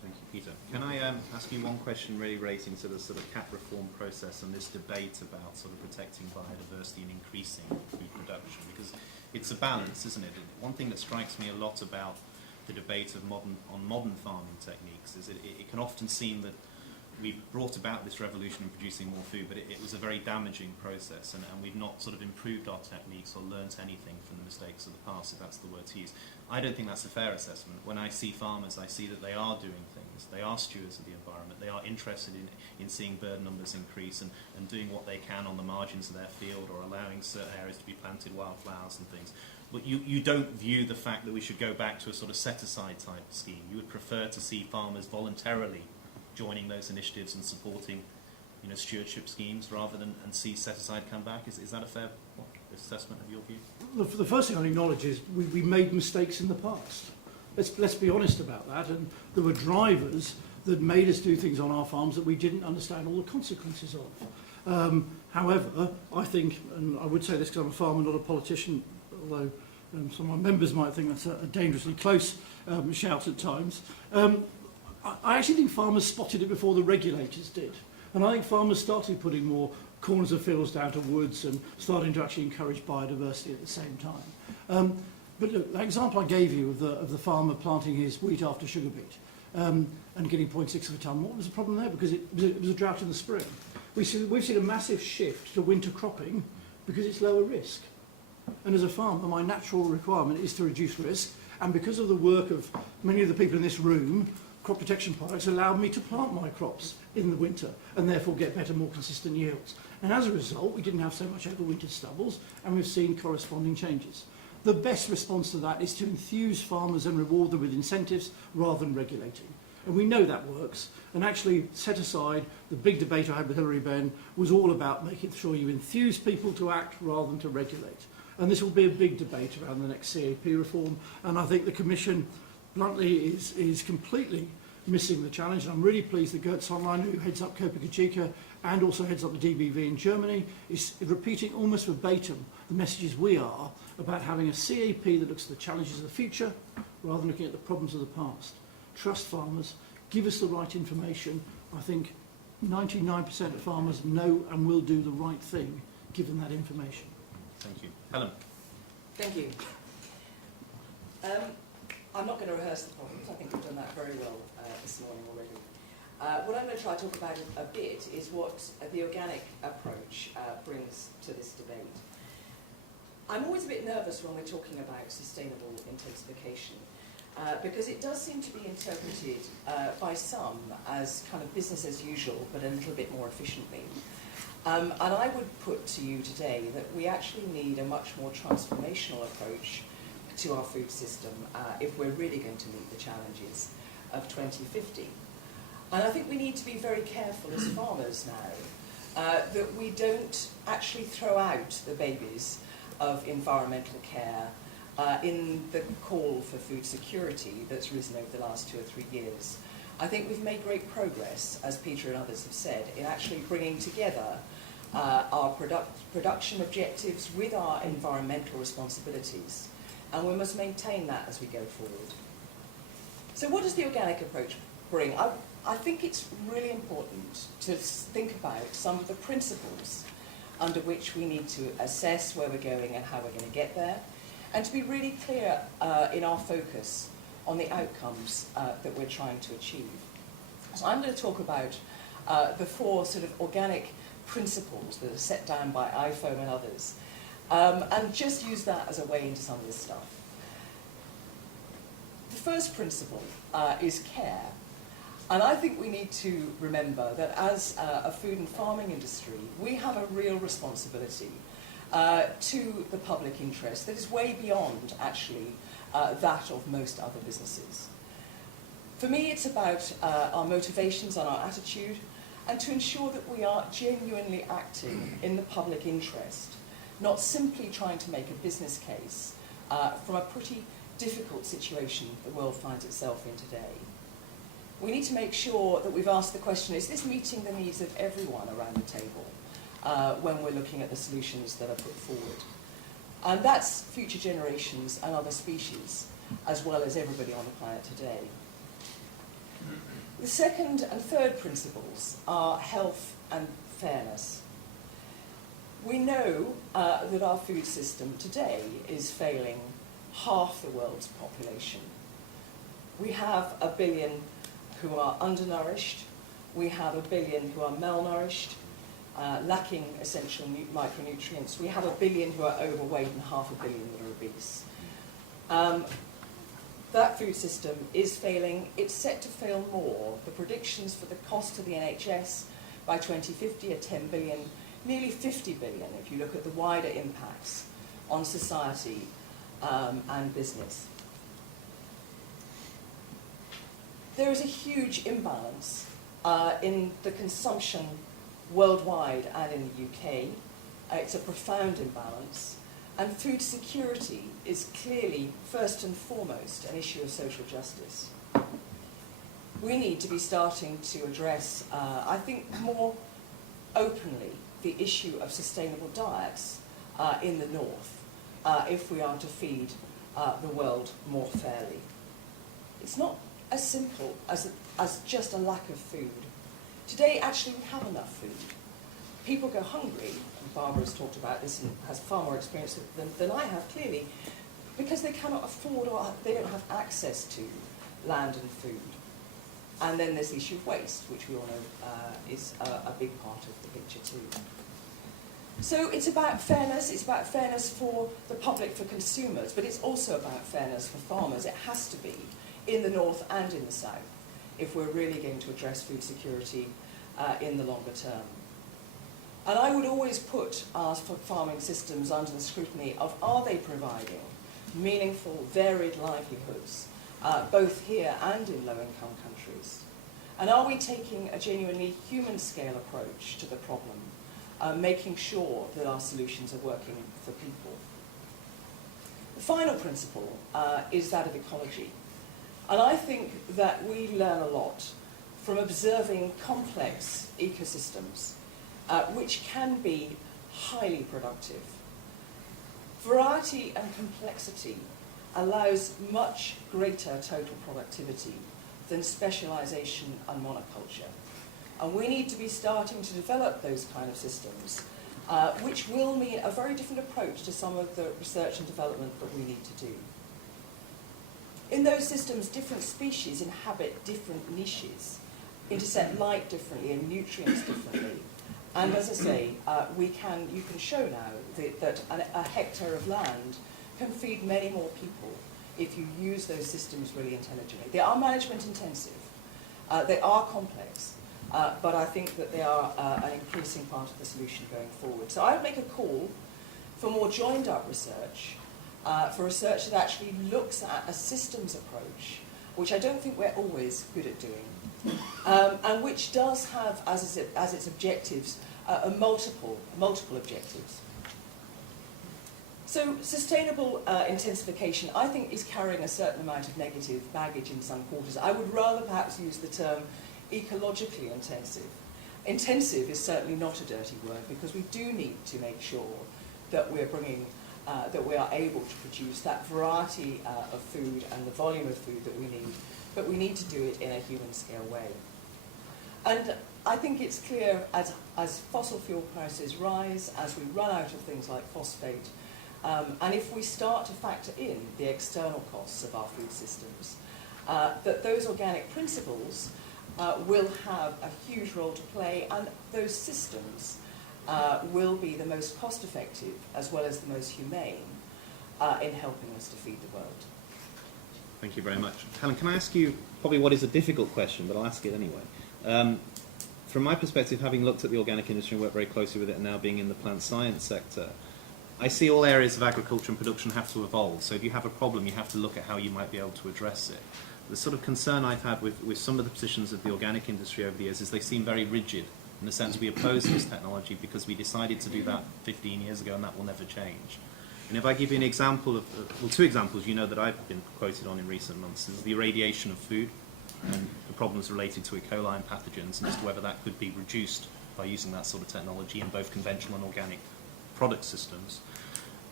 Thank you, Peter. Can I ask you one question really relating to the sort of CAP reform process and this debate about sort of protecting biodiversity and increasing food production? Because it's a balance, isn't it? One thing that strikes me a lot about the debate of modern farming techniques is it can often seem that we've brought about this revolution in producing more food, but it was a very damaging process, and we've not sort of improved our techniques or learnt anything from the mistakes of the past, if that's the word to use. I don't think that's a fair assessment. When I see farmers, I see that they are doing things, they are stewards of the environment, they are interested in seeing bird numbers increase and doing what they can on the margins of their field or allowing certain areas to be planted wildflowers and things. But you don't view the fact that we should go back to a sort of set-aside type scheme. You would prefer to see farmers voluntarily joining those initiatives and supporting, you know, stewardship schemes rather than see set-aside come back. Is that a fair assessment of your view? The first thing I acknowledge is we made mistakes in the past. Let's be honest about that. And there were drivers that made us do things on our farms that we didn't understand all the consequences of. However, I think, and I would say this because I'm a farmer, not a politician, although some of my members might think that's a dangerously close shout at times. I actually think farmers spotted it before the regulators did. And I think farmers started putting more corners of fields down to woods and starting to actually encourage biodiversity at the same time. But look, the example I gave you of the farmer planting his wheat after sugar beet and getting 0.6 of a tonne, what was the problem there? Because it was a drought in the spring. We've seen a massive shift to winter cropping because it's lower risk. And as a farmer, my natural requirement is to reduce risk. And because of the work of many of the people in this room, crop protection products allowed me to plant my crops in the winter and therefore get better, more consistent yields. And as a result, we didn't have so much overwintered stubbles, and we've seen corresponding changes. The best response to that is to enthuse farmers and reward them with incentives rather than regulating. And we know that works. And actually, set aside, the big debate I had with Hilary Benn was all about making sure you enthuse people to act rather than to regulate. And this will be a big debate around the next CAP reform. And I think the Commission, bluntly, is completely missing the challenge. And I'm really pleased that Gert Sonlein, who heads up Copa Cogeca, and also heads up the DBV in Germany, is repeating almost verbatim the messages we are about having a CAP that looks at the challenges of the future rather than looking at the problems of the past. Trust farmers, give us the right information. I think 99% of farmers know and will do the right thing, give them that information. Thank you. Helen. Thank you. I'm not going to rehearse the problems. I think we've done that very well this morning already. What I'm going to try to talk about a bit is what the organic approach brings to this debate. I'm always a bit nervous when we're talking about sustainable intensification because it does seem to be interpreted by some as kind of business as usual, but a little bit more efficiently. And I would put to you today that we actually need a much more transformational approach to our food system if we're really going to meet the challenges of 2050. And I think we need to be very careful as farmers now that we don't actually throw out the babies of environmental care in the call for food security that's risen over the last 2 or 3 years. I think we've made great progress, as Peter and others have said, in actually bringing together our production objectives with our environmental responsibilities. And we must maintain that as we go forward. So what does the organic approach bring? I think it's really important to think about some of the principles under which we need to assess where we're going and how we're going to get there, and to be really clear in our focus on the outcomes that we're trying to achieve. So I'm going to talk about the 4 sort of organic principles that are set down by IFO and others, and just use that as a way into some of this stuff. The first principle is care. And I think we need to remember that as a food and farming industry, we have a real responsibility to the public interest that is way beyond, actually, that of most other businesses. For me, it's about our motivations and our attitude, and to ensure that we are genuinely acting in the public interest, not simply trying to make a business case from a pretty difficult situation the world finds itself in today. We need to make sure that we've asked the question, is this meeting the needs of everyone around the table when we're looking at the solutions that are put forward? And that's future generations and other species, as well as everybody on the planet today. The second and third principles are health and fairness. We know that our food system today is failing half the world's population. We have 1 billion who are undernourished, we have 1 billion who are malnourished, lacking essential micronutrients, we have 1 billion who are overweight and 500 million that are obese. That food system is failing. It's set to fail more. The predictions for the cost to the NHS by 2050 are 10 billion, nearly 50 billion if you look at the wider impacts on society and business. There is a huge imbalance in the consumption worldwide and in the UK. It's a profound imbalance. And food security is clearly, first and foremost, an issue of social justice. We need to be starting to address, I think, more openly the issue of sustainable diets in the North if we are to feed the world more fairly. It's not as simple as just a lack of food. Today, actually, we have enough food. People go hungry, and Barbara has talked about this and has far more experience than I have, clearly, because they cannot afford or they don't have access to land and food. And then there's the issue of waste, which we all know is a big part of the picture too. So it's about fairness for the public, for consumers, but it's also about fairness for farmers. It has to be in the North and in the South if we're really going to address food security in the longer term. And I would always put our farming systems under the scrutiny of, are they providing meaningful, varied livelihoods, both here and in low-income countries? And are we taking a genuinely human-scale approach to the problem, making sure that our solutions are working for people? The final principle is that of ecology. And I think that we learn a lot from observing complex ecosystems which can be highly productive. Variety and complexity allows much greater total productivity than specialisation and monoculture. And we need to be starting to develop those kind of systems, which will mean a very different approach to some of the research and development that we need to do. In those systems, different species inhabit different niches, intercept light differently and nutrients differently. And as I say, you can show now that a hectare of land can feed many more people if you use those systems really intelligently. They are management intensive, they are complex, but I think that they are an increasing part of the solution going forward. So I would make a call for more joined up research, for research that actually looks at a systems approach, which I don't think we're always good at doing, and which does have as its objectives multiple objectives. So sustainable intensification, I think, is carrying a certain amount of negative baggage in some quarters. I would rather perhaps use the term ecologically intensive. Intensive is certainly not a dirty word, because we do need to make sure that we're bringing, that we are able to produce that variety of food and the volume of food that we need, but we need to do it in a human scale way. And I think it's clear as fossil fuel prices rise, as we run out of things like phosphate, and if we start to factor in the external costs of our food systems, that those organic principles will have a huge role to play, and those systems will be the most cost-effective as well as the most humane in helping us to feed the world. Thank you very much. Helen, can I ask you probably what is a difficult question, but I'll ask it anyway. From my perspective, having looked at the organic industry and worked very closely with it, and now being in the plant science sector, I see all areas of agriculture and production have to evolve. So if you have a problem, you have to look at how you might be able to address it. The sort of concern I've had with some of the positions of the organic industry over the years is they seem very rigid, in the sense we oppose this technology because we decided to do that 15 years ago and that will never change. And if I give you an example of, well, two examples you know that I've been quoted on in recent months, is the irradiation of food and the problems related to E. coli and pathogens, and as to whether that could be reduced by using that sort of technology in both conventional and organic product systems.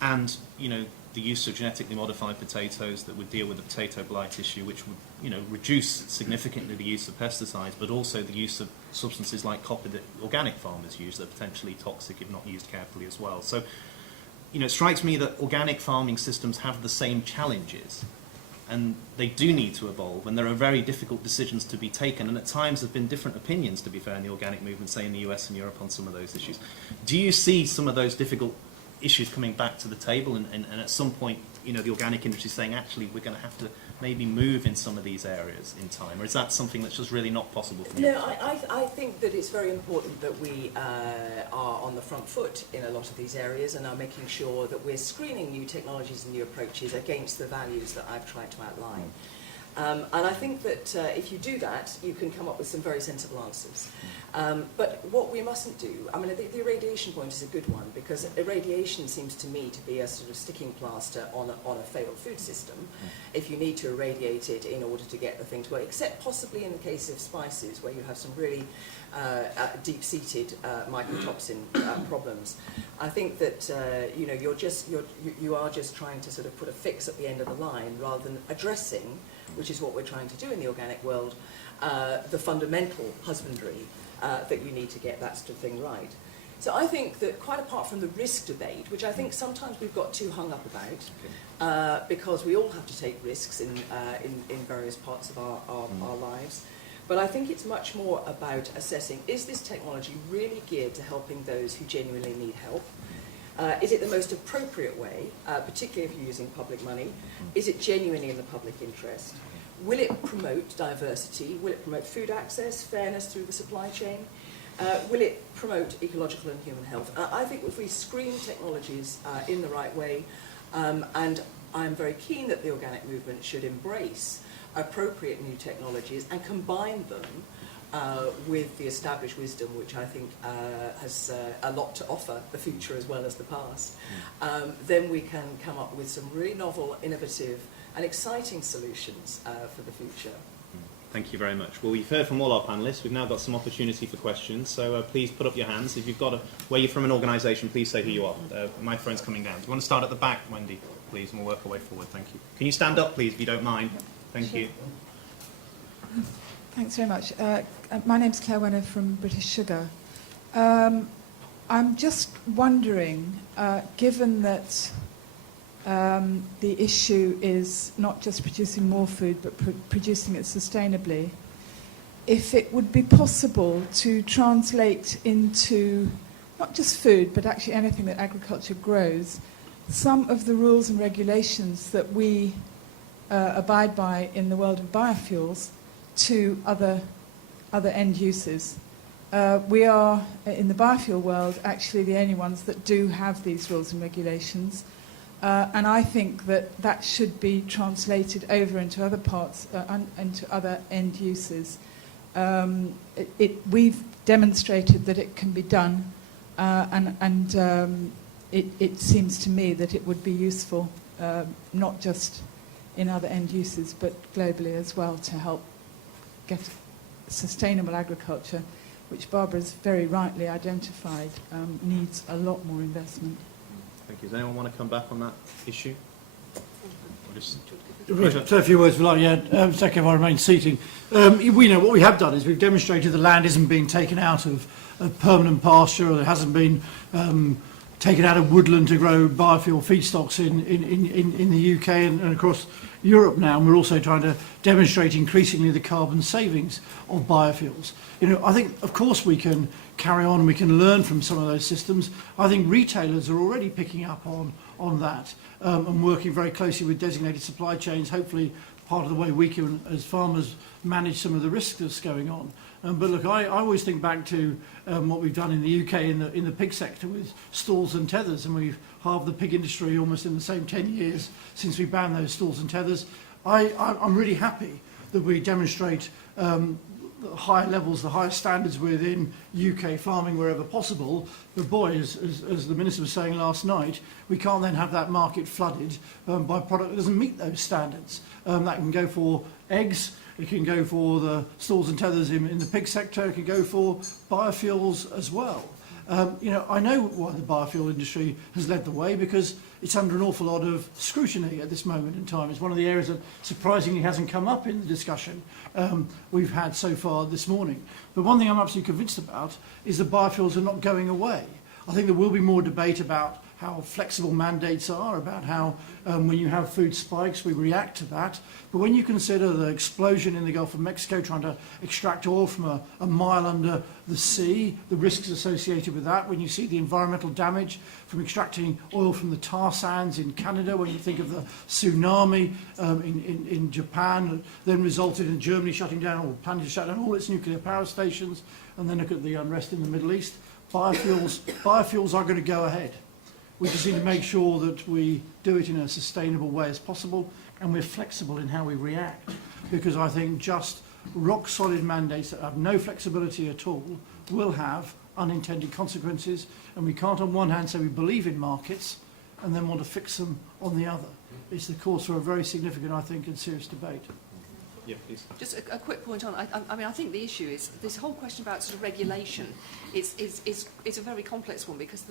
And, you know, the use of genetically modified potatoes that would deal with the potato blight issue, which would, you know, reduce significantly the use of pesticides, but also the use of substances like copper that organic farmers use that are potentially toxic if not used carefully as well. So, you know, it strikes me that organic farming systems have the same challenges, and they do need to evolve, and there are very difficult decisions to be taken, and at times there have been different opinions, to be fair, in the organic movement, say in the US and Europe on some of those issues. Do you see some of those difficult issues coming back to the table, and at some point, you know, the organic industry saying, actually, we're going to have to maybe move in some of these areas in time, or is that something that's just really not possible for you? No, I think that it's very important that we are on the front foot in a lot of these areas and are making sure that we're screening new technologies and new approaches against the values that I've tried to outline. And I think that if you do that, you can come up with some very sensible answers. But what we mustn't do, I mean, the irradiation point is a good one, because irradiation seems to me to be a sort of sticking plaster on a failed food system, if you need to irradiate it in order to get the thing to work, except possibly in the case of spices, where you have some really deep-seated mycotoxin problems. I think that you know, you are just trying to sort of put a fix at the end of the line, rather than addressing, which is what we're trying to do in the organic world, the fundamental husbandry that you need to get that sort of thing right. So I think that, quite apart from the risk debate, which I think sometimes we've got too hung up about, because we all have to take risks in various parts of our lives, but I think it's much more about assessing, is this technology really geared to helping those who genuinely need help? Is it the most appropriate way, particularly if you're using public money? Is it genuinely in the public interest? Will it promote diversity? Will it promote food access, fairness through the supply chain? Will it promote ecological and human health? I think if we screen technologies in the right way, and I'm very keen that the organic movement should embrace appropriate new technologies and combine them with the established wisdom, which I think has a lot to offer the future as well as the past, then we can come up with some really novel, innovative and exciting solutions for the future. Thank you very much. Well, we've heard from all our panellists. We've now got some opportunity for questions, so please put up your hands. If you've got where you're from an organisation, please say who you are. Microphone's coming down. Do you want to start at the back, Wendy, please, and we'll work our way forward. Thank you. Can you stand up, please, if you don't mind? Thank you. Thanks very much. My name's Claire Wenner from British Sugar. I'm just wondering, given that the issue is not just producing more food, but producing it sustainably, if it would be possible to translate into not just food, but actually anything that agriculture grows, some of the rules and regulations that we abide by in the world of biofuels to other end uses. We are, in the biofuel world, actually the only ones that do have these rules and regulations. And I think that should be translated over into other parts, into other end uses. We've demonstrated that it can be done, and it seems to me that it would be useful, not just in other end uses, but globally as well, to help get sustainable agriculture, which Barbara's very rightly identified, needs a lot more investment. Thank you. Does anyone want to come back on that issue? So a few words, second if I remain seating. We know what we have done is we've demonstrated the land isn't being taken out of permanent pasture, or it hasn't been taken out of woodland to grow biofuel feedstocks in the UK and across Europe now. And we're also trying to demonstrate increasingly the carbon savings of biofuels. I think, of course, we can carry on, we can learn from some of those systems. I think retailers are already picking up on that and working very closely with designated supply chains, hopefully part of the way we can, as farmers, manage some of the risk that's going on. But look, I always think back to what we've done in the UK in the pig sector with stalls and tethers, and we've halved the pig industry almost in the same 10 years since we banned those stalls and tethers. I'm really happy that we demonstrate the higher levels, the higher standards within UK farming wherever possible. But boy, as the Minister was saying last night, we can't then have that market flooded by product that doesn't meet those standards. That can go for eggs, it can go for the stalls and tethers in the pig sector, it can go for biofuels as well. I know why the biofuel industry has led the way, because it's under an awful lot of scrutiny at this moment in time. It's one of the areas that surprisingly hasn't come up in the discussion we've had so far this morning. But one thing I'm absolutely convinced about is that biofuels are not going away. I think there will be more debate about how flexible mandates are, about how when you have food spikes we react to that. But when you consider the explosion in the Gulf of Mexico trying to extract oil from a mile under the sea, the risks associated with that, when you see the environmental damage from extracting oil from the tar sands in Canada, when you think of the tsunami in Japan that then resulted in Germany shutting down or planning to shut down all its nuclear power stations, and then look at the unrest in the Middle East, biofuels are going to go ahead. We just need to make sure that we do it in a sustainable way as possible, and we're flexible in how we react, because I think just rock-solid mandates that have no flexibility at all will have unintended consequences, and we can't on one hand say we believe in markets and then want to fix them on the other. It's the cause for a very significant, I think, and serious debate. Yeah, please. Just a quick point on. I think the issue is this whole question about sort of regulation. It's a very complex one, because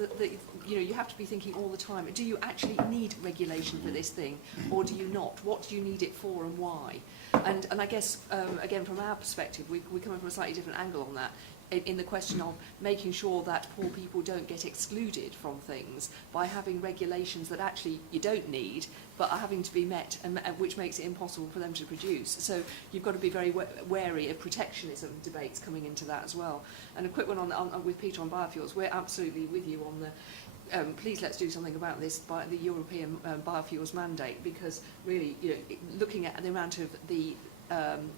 you have to be thinking all the time. Do you actually need regulation for this thing, or do you not? What do you need it for, and why? And I guess again, from our perspective, we come in from a slightly different angle on that. In the question of making sure that poor people don't get excluded from things by having regulations that actually you don't need but are having to be met, and which makes it impossible for them to produce. So you've got to be very wary of protectionism debates coming into that as well. And a quick one with Peter on biofuels. We're absolutely with you on the please let's do something about this by the European biofuels mandate, because really, looking at the amount of the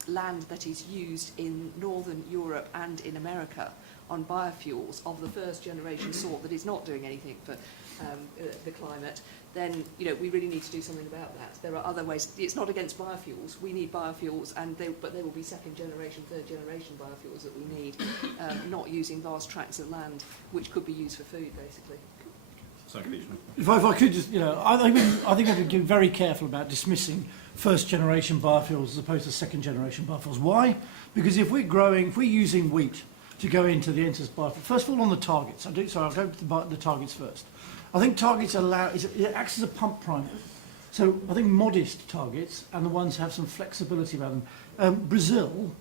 land that is used in Northern Europe and in America on biofuels of the first generation sort that is not doing anything for the climate, then we really need to do something about that. There are other ways. It's not against biofuels. We need biofuels, but they will be second generation, third generation biofuels that we need, not using vast tracts of land which could be used for food, basically. Sorry, Peter. If I could just, I think we have to be very careful about dismissing first generation biofuels as opposed to second generation biofuels. Why? Because if we're using wheat to go into the enterprise biofuel, first of all on the targets, I'll go to the targets first. I think targets it acts as a pump primer. So I think modest targets and the ones have some flexibility about them. Brazil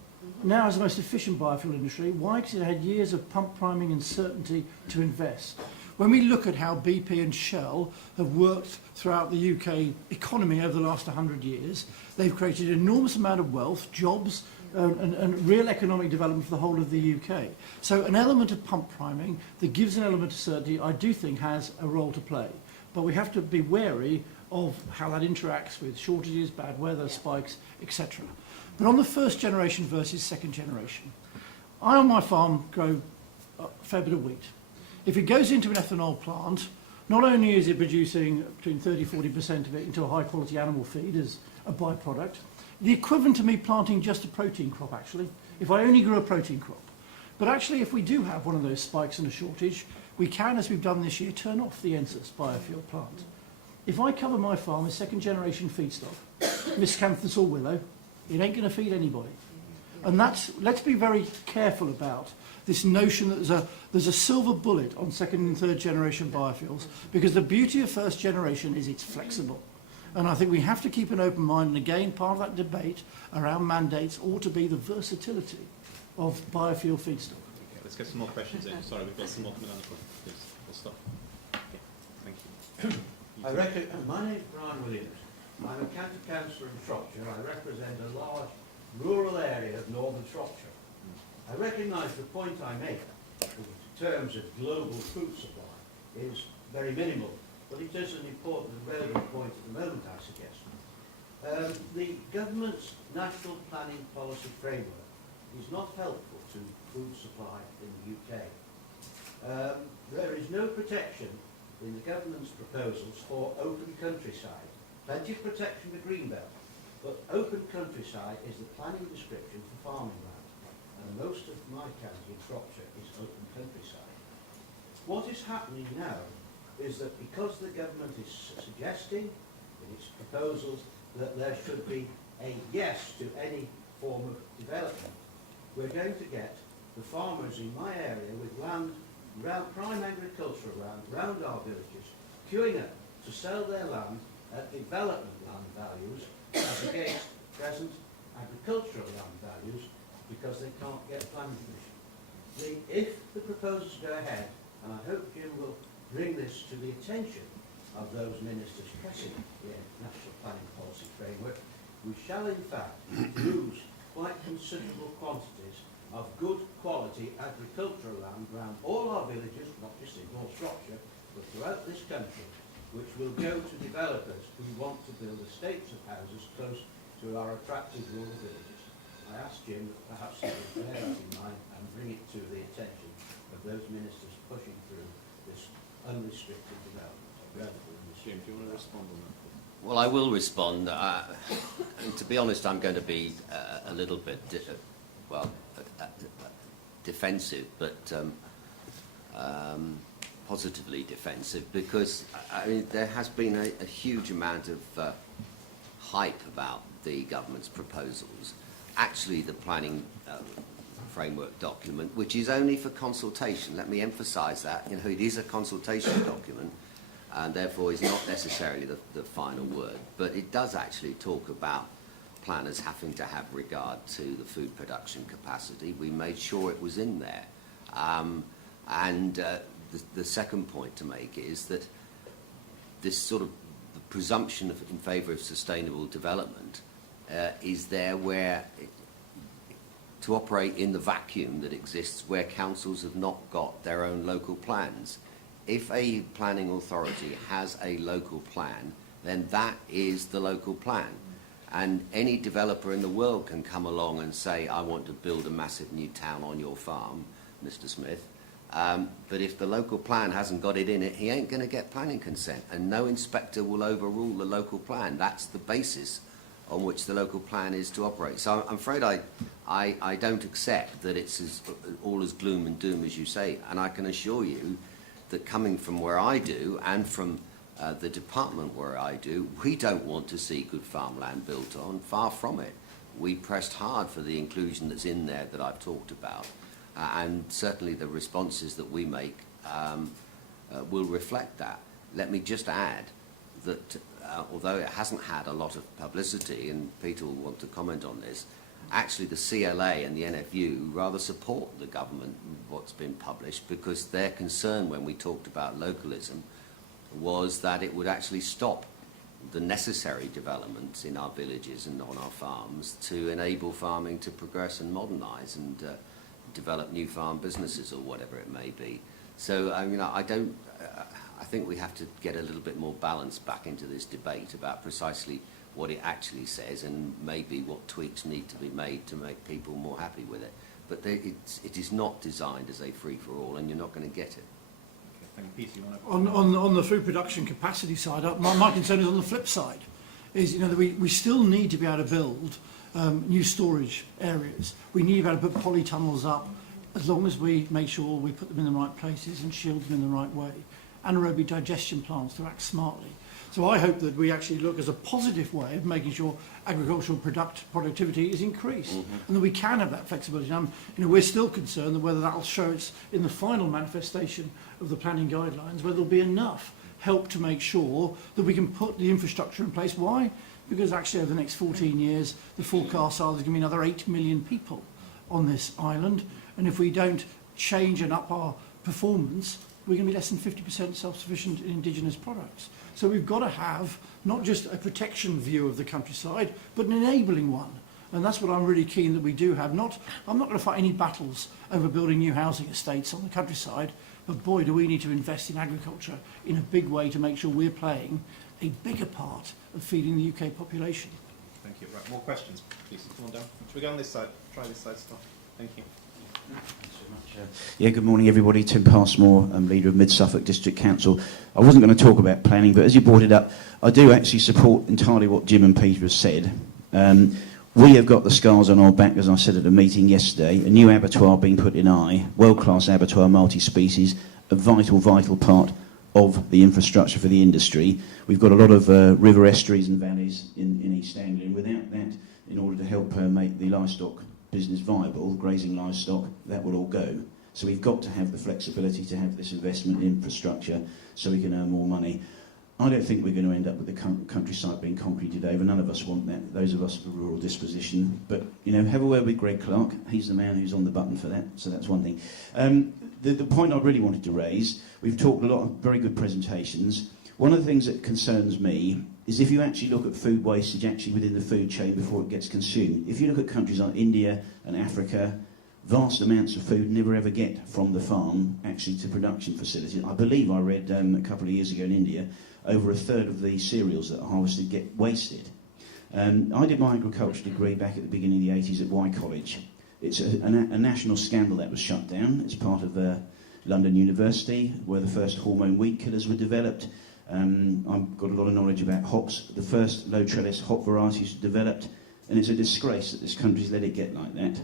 now has the most efficient biofuel industry. Why? Because it had years of pump priming and certainty to invest. When we look at how BP and Shell have worked throughout the UK economy over the last 100 years, they've created an enormous amount of wealth, jobs, and real economic development for the whole of the UK. So an element of pump priming that gives an element of certainty, I do think, has a role to play. But we have to be wary of how that interacts with shortages, bad weather, spikes, etc. But on the first generation versus second generation, I on my farm grow a fair bit of wheat. If it goes into an ethanol plant, not only is it producing between 30-40% of it into a high quality animal feed as a byproduct, the equivalent to me planting just a protein crop actually, if I only grew a protein crop. But actually if we do have one of those spikes and a shortage, we can, as we've done this year, turn off the NSUS biofuel plant. If I cover my farm with second generation feedstock, miscanthus or willow, it ain't going to feed anybody. And let's be very careful about this notion that there's a silver bullet on second and third generation biofuels, because the beauty of first generation is it's flexible. And I think we have to keep an open mind, and again, part of that debate around mandates ought to be the versatility of biofuel feedstock. Okay, let's get some more questions in. Sorry, we've got some more coming on the front. Please, we'll stop. Okay, thank you. My name is Brian Williams. I'm a county councillor in Shropshire. I represent a large rural area of northern Shropshire. I recognise the point I make in terms of global food supply is very minimal, but it is an important and relevant point at the moment, I suggest. The government's national planning policy framework is not helpful to food supply in the UK. There is no protection in the government's proposals for open countryside. Plenty of protection for greenbelt, but open countryside is the planning description for farming land. And most of my county in Shropshire is open countryside. What is happening now is that because the government is suggesting in its proposals that there should be a yes to any form of development, we're going to get the farmers in my area with land, prime agricultural land, round our villages, queuing up to sell their land at development land values as against present agricultural land values, because they can't get planning permission. If the proposals go ahead, and I hope Jim will bring this to the attention of those ministers pressing the National Planning Policy Framework, we shall in fact lose quite considerable quantities of good quality agricultural land around all our villages, not just in North Shropshire, but throughout this country, which will go to developers who want to build estates of houses close to our attractive rural villages. I ask Jim that perhaps he will bear that in mind and bring it to the attention of those ministers pushing through this unrestricted development. Jim, do you want to respond on that? Well, I will respond. And to be honest, I'm going to be a little bit, defensive, but positively defensive, because I mean, there has been a huge amount of hype about the government's proposals. Actually, the planning framework document, which is only for consultation, let me emphasise that, you know, it is a consultation document, and therefore is not necessarily the final word, but it does actually talk about planners having to have regard to the food production capacity. We made sure it was in there. The second point to make is that this sort of the presumption in favour of sustainable development is there to operate in the vacuum that exists where councils have not got their own local plans. If a planning authority has a local plan, then that is the local plan. And any developer in the world can come along and say, I want to build a massive new town on your farm, Mr. Smith. But if the local plan hasn't got it in it, he ain't going to get planning consent. And no inspector will overrule the local plan. That's the basis on which the local plan is to operate. So I'm afraid I don't accept that it's all as gloom and doom as you say. And I can assure you that coming from where I do and from The department where I do, we don't want to see good farmland built on, far from it. We pressed hard for the inclusion that's in there that I've talked about, and certainly the responses that we make will reflect that. Let me just add that although it hasn't had a lot of publicity, and Peter will want to comment on this, actually the CLA and the NFU rather support the government, what's been published, because their concern when we talked about localism was that it would actually stop the necessary developments in our villages and on our farms to enable farming to progress and modernise and develop new farm businesses or whatever it may be. So I think we have to get a little bit more balance back into this debate about precisely what it actually says and maybe what tweaks need to be made to make people more happy with it. But it is not designed as a free-for-all, and you're not going to get it. Okay, thank you. Peter, you want to... On the food production capacity side, my concern is on the flip side, is that we still need to be able to build new storage areas. We need to be able to put polytunnels up as long as we make sure we put them in the right places and shield them in the right way. Anaerobic digestion plants to act smartly. So I hope that we actually look as a positive way of making sure agricultural productivity is increased, and that we can have that flexibility. We're still concerned that whether that will show it's in the final manifestation of the planning guidelines, whether there'll be enough help to make sure that we can put the infrastructure in place. Why? Because actually over the next 14 years, the forecasts are there's going to be another 8 million people on this island, and if we don't change and up our performance, we're going to be less than 50% self-sufficient in indigenous products. So we've got to have not just a protection view of the countryside, but an enabling one. And that's what I'm really keen that we do have. I'm not going to fight any battles over building new housing estates on the countryside, but boy, do we need to invest in agriculture in a big way to make sure we're playing a bigger part of feeding the UK population. Thank you. Right, more questions, please. Come on down. Should we go on this side? Try this side stop. Thank you. Yeah, good morning everybody. Tim Passmore, I'm leader of Mid Suffolk District Council. I wasn't going to talk about planning, but as you brought it up, I do actually support entirely what Jim and Peter have said. We have got the scars on our back, as I said at a meeting yesterday. A new abattoir being put in Eye, world-class abattoir, multi-species, a vital part of the infrastructure for the industry. We've got a lot of river estuaries and valleys in East Anglia, and without that, in order to help make the livestock business viable, grazing livestock, that will all go. So we've got to have the flexibility to have this investment in infrastructure so we can earn more money. I don't think we're going to end up with the countryside being concreted over. None of us want that, those of us of a rural disposition. But, have a word with Greg Clark. He's the man who's on the button for that, so that's one thing. The point I really wanted to raise, we've talked a lot of very good presentations. One of the things that concerns me is if you actually look at food wastage actually within the food chain before it gets consumed. If you look at countries like India and Africa, vast amounts of food never ever get from the farm actually to production facilities. I believe I read a couple of years ago in India, over a third of the cereals that are harvested get wasted. I did my agriculture degree back at the beginning of the 80s at Y College. It's a national scandal that was shut down. It's part of London University, where the first hormone weed killers were developed. I've got a lot of knowledge about hops. The first low trellis hop varieties were developed, and it's a disgrace that this country's let it get like that.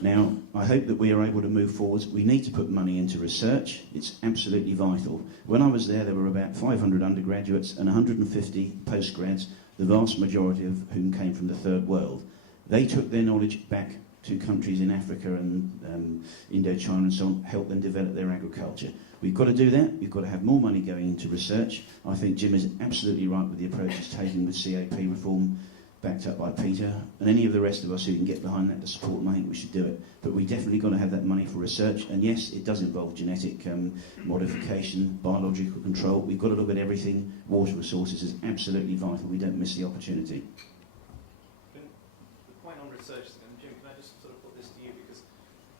Now, I hope that we are able to move forwards. We need to put money into research. It's absolutely vital. When I was there were about 500 undergraduates and 150 postgrads, the vast majority of whom came from the third world. They took their knowledge back to countries in Africa and Indochina and so on, help them develop their agriculture. We've got to do that. We've got to have more money going into research. I think Jim is absolutely right with the approach he's taken with CAP reform, backed up by Peter, and any of the rest of us who can get behind that to support them. I think we should do it. But we definitely got to have that money for research, and yes, it does involve genetic modification, biological control. We've got to look at everything. Water resources is absolutely vital. We don't miss the opportunity. The point on research, and Jim, can I just sort of put this to you, because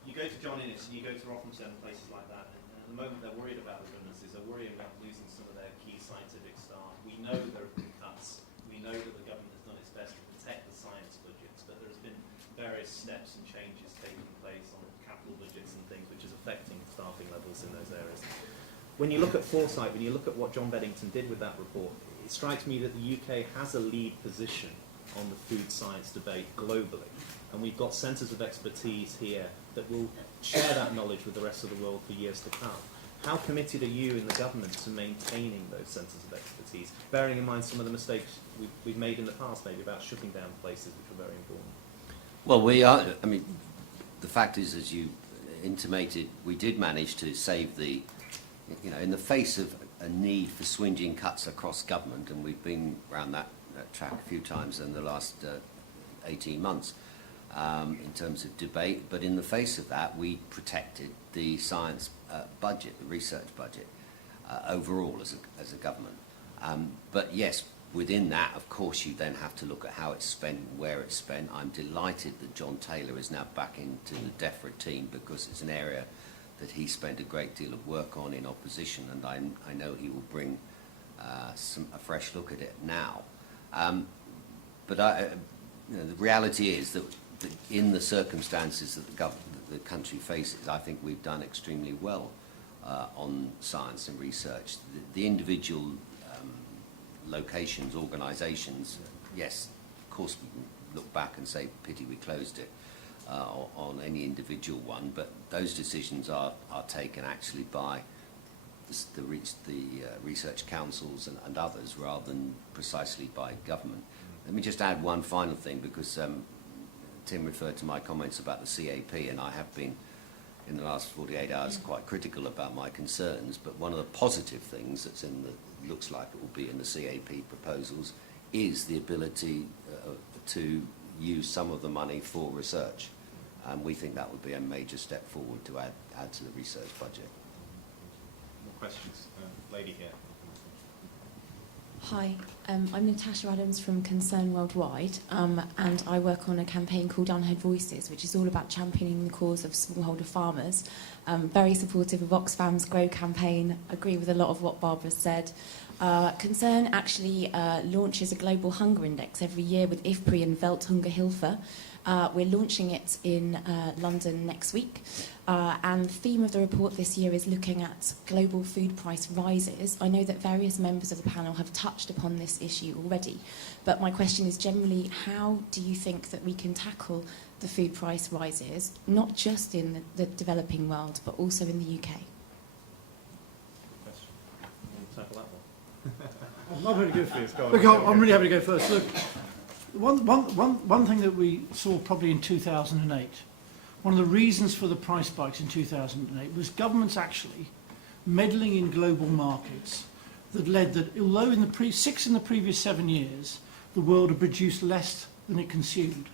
you go to John Innes and you go to Rothamsted and places like that, and at the moment they're worried about redundancies, they're worrying about losing some of their key scientific staff. We know there have been cuts. We know that the government has done its best to protect the science budgets, but there's been various steps and changes taking place on capital budgets and things which is affecting staffing levels in those areas. When you look at foresight, when you look at what John Beddington did with that report, it strikes me that the UK has a lead position on the food science debate globally, and we've got centres of expertise here that will share that knowledge with the rest of the world for years to come. How committed are you in the government to maintaining those centres of expertise, bearing in mind some of the mistakes we've made in the past, maybe about shutting down places which are very important? Well, we are, I mean, the fact is, as you intimated, we did manage to save the, in the face of a need for swinging cuts across government, and we've been around that track a few times in the last 18 months in terms of debate, but in the face of that, we protected the science budget, the research budget, overall as a government. But yes, within that, of course, you then have to look at how it's spent, where it's spent. I'm delighted that John Taylor is now back into the DEFRA team, because it's an area that he spent a great deal of work on in opposition, and I know he will bring a fresh look at it now. But the reality is that in the circumstances that the country faces, I think we've done extremely well on science and research. The individual locations, organisations, yes, of course we can look back and say, pity we closed it on any individual one, but those decisions are taken actually by the research councils and others, rather than precisely by government. Let me just add one final thing, because Tim referred to my comments about the CAP, and I have been, in the last 48 hours, quite critical about my concerns, but one of the positive things that's looks like it will be in the CAP proposals is the ability to use some of the money for research. And we think that would be a major step forward to add to the research budget. More questions? Lady here. Hi, I'm Natasha Adams from Concern Worldwide, and I work on a campaign called Unheard Voices, which is all about championing the cause of smallholder farmers. Very supportive of Oxfam's Grow campaign, agree with a lot of what Barbara said. Concern actually launches a global hunger index every year with IFPRI and Welthungerhilfe. We're launching it in London next week, and the theme of the report this year is looking at global food price rises. I know that various members of the panel have touched upon this issue already, but my question is generally, how do you think that we can tackle the food price rises, not just in the developing world, but also in the UK? Question. We'll tackle that one. I'm not going to go first. Go on. Look, I'm really happy to go first. Look, one thing that we saw probably in 2008, one of the reasons for the price spikes in 2008 was governments actually meddling in global markets that led that, although in the previous 7 years, the world had produced less than it consumed.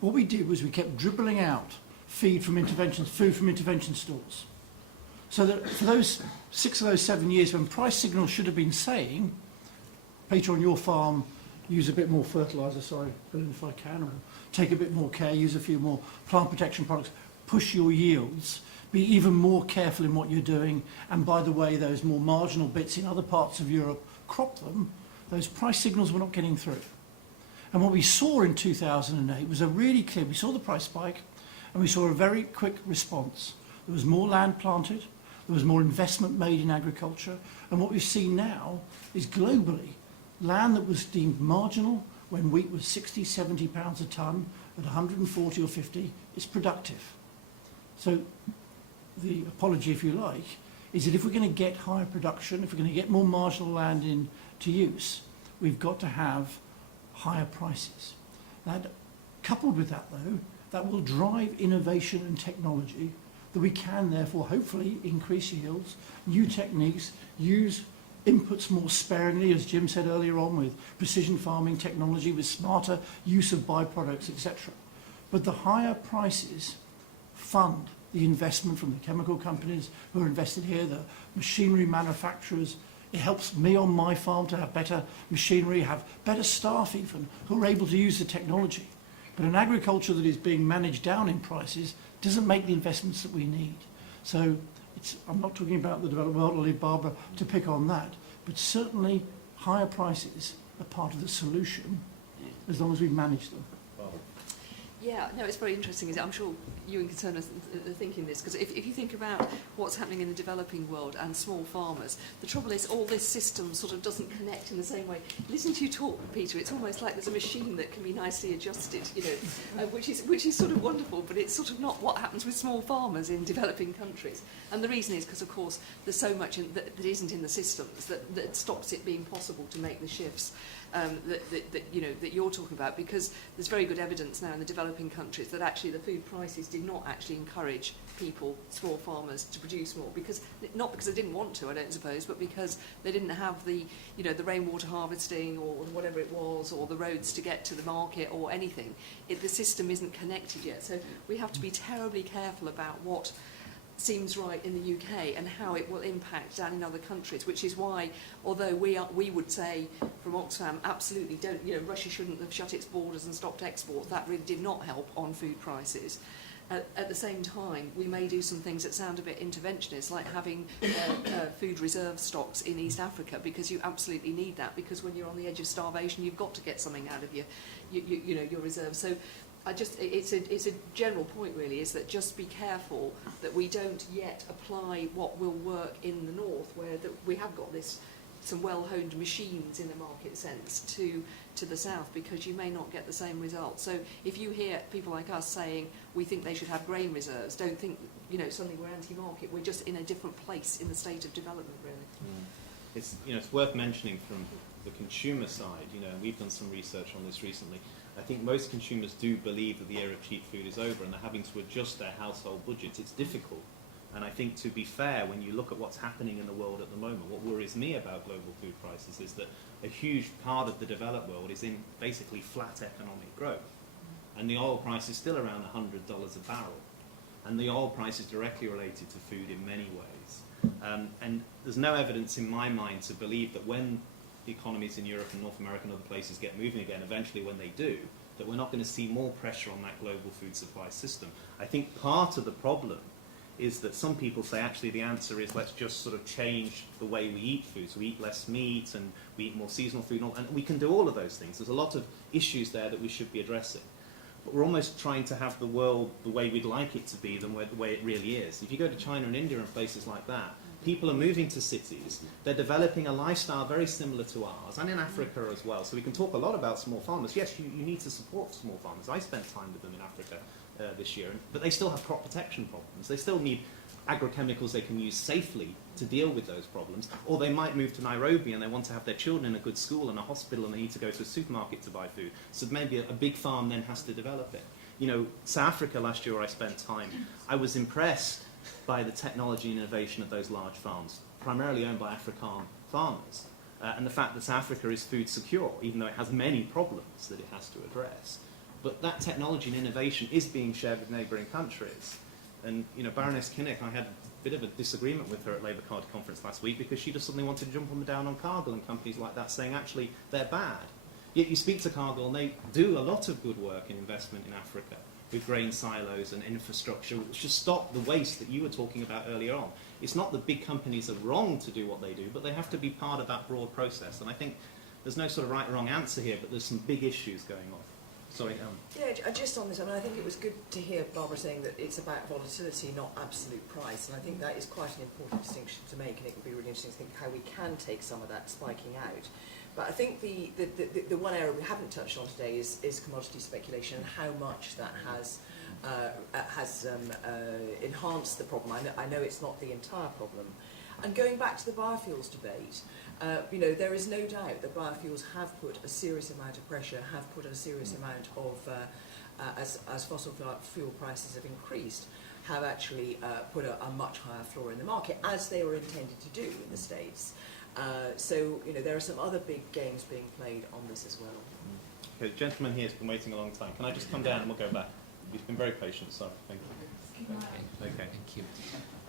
What we did was we kept dribbling out food from intervention stores. So that for those 6 of those 7 years when price signals should have been saying, Peter, on your farm, use a bit more fertiliser, sorry, if I can, or take a bit more care, use a few more plant protection products, push your yields, be even more careful in what you're doing, and by the way, those more marginal bits in other parts of Europe, crop them, those price signals were not getting through. And what we saw in 2008 was a really clear, we saw the price spike, and we saw a very quick response. There was more land planted, there was more investment made in agriculture, and what we've seen now is globally, land that was deemed marginal when wheat was 60, 70 pounds a tonne at 140 or 50 is productive. So the apology, if you like, is that if we're going to get higher production, if we're going to get more marginal land into use, we've got to have higher prices. That, coupled with that, though, that will drive innovation and technology that we can, therefore, hopefully increase yields, new techniques, use inputs more sparingly, as Jim said earlier on, with precision farming technology, with smarter use of byproducts, etc. But the higher prices fund the investment from the chemical companies who are invested here, the machinery manufacturers. It helps me on my farm to have better machinery, have better staff even, who are able to use the technology. But an agriculture that is being managed down in prices doesn't make the investments that we need. So I'm not talking about the developed world, I'll leave Barbara to pick on that, but certainly higher prices are part of the solution as long as we manage them. Yeah, no, it's very interesting. I'm sure you in concern are thinking this, because if you think about what's happening in the developing world and small farmers, the trouble is all this system sort of doesn't connect in the same way. Listen to you talk, Peter, it's almost like there's a machine that can be nicely adjusted, you know, which is sort of wonderful, but it's sort of not what happens with small farmers in developing countries. And the reason is because, of course, there's so much that isn't in the systems that stops it being possible to make the shifts that you're talking about, because there's very good evidence now in the developing countries that actually the food prices did not actually encourage people, small farmers, to produce more, not because they didn't want to, I don't suppose, but because they didn't have the rainwater harvesting or whatever it was, or the roads to get to the market or anything. The system isn't connected yet, so we have to be terribly careful about what seems right in the UK and how it will impact down in other countries, which is why, although we would say from Oxfam, absolutely don't, Russia shouldn't have shut its borders and stopped exports, that really did not help on food prices. At the same time, we may do some things that sound a bit interventionist, like having food reserve stocks in East Africa, because you absolutely need that, because when you're on the edge of starvation, you've got to get something out of your reserves. So it's a general point really, is that just be careful that we don't yet apply what will work in the north, where we have got some well-honed machines in the market sense to the south, because you may not get the same result. So if you hear people like us saying we think they should have grain reserves, don't think suddenly we're anti-market. We're just in a different place in the state of development really. It's worth mentioning from the consumer side, and we've done some research on this recently. I think most consumers do believe that the era of cheap food is over, and they're having to adjust their household budgets. It's difficult. And I think, to be fair, when you look at what's happening in the world at the moment, what worries me about global food prices is that a huge part of the developed world is in basically flat economic growth. And the oil price is still around $100 a barrel. And the oil price is directly related to food in many ways. And there's no evidence in my mind to believe that when the economies in Europe and North America and other places get moving again, eventually when they do, that we're not going to see more pressure on that global food supply system. I think part of the problem is that some people say actually the answer is let's just sort of change the way we eat food. So we eat less meat and we eat more seasonal food, and we can do all of those things. There's a lot of issues there that we should be addressing. But we're almost trying to have the world the way we'd like it to be than the way it really is. If you go to China and India and places like that, people are moving to cities. They're developing a lifestyle very similar to ours, and in Africa as well. So we can talk a lot about small farmers. Yes, you need to support small farmers. I spent time with them in Africa this year, but they still have crop protection problems. They still need agrochemicals they can use safely to deal with those problems. Or they might move to Nairobi and they want to have their children in a good school and a hospital, and they need to go to a supermarket to buy food. So maybe a big farm then has to develop it. South Africa last year where I spent time, I was impressed by the technology and innovation of those large farms, primarily owned by Afrikaan farmers. And the fact that South Africa is food secure, even though it has many problems that it has to address. But that technology and innovation is being shared with neighbouring countries. And, Baroness Kinnock, I had a bit of a disagreement with her at Labour Party conference last week, because she just suddenly wanted to jump down on Cargill and companies like that, saying actually they're bad. Yet you speak to Cargill and they do a lot of good work in investment in Africa with grain silos and infrastructure, which just stop the waste that you were talking about earlier on. It's not that big companies are wrong to do what they do, but they have to be part of that broad process. And I think there's no sort of right or wrong answer here, but there's some big issues going on. Sorry, Yeah, just on this, I think it was good to hear Barbara saying that it's about volatility, not absolute price, and I think that is quite an important distinction to make, and it would be really interesting to think how we can take some of that spiking out. But I think the one area we haven't touched on today is commodity speculation, and how much that has enhanced the problem. I know it's not the entire problem. And going back to the biofuels debate, there is no doubt that biofuels have put a serious amount of pressure, have put a serious amount of, as fossil fuel prices have increased, have actually put a much higher floor in the market, as they were intended to do in the States. So there are some other big games being played on this as well. Okay, the gentleman here has been waiting a long time. Can I just come down and we'll go back? He's been very patient, sorry. Thank you. Okay. Thank you.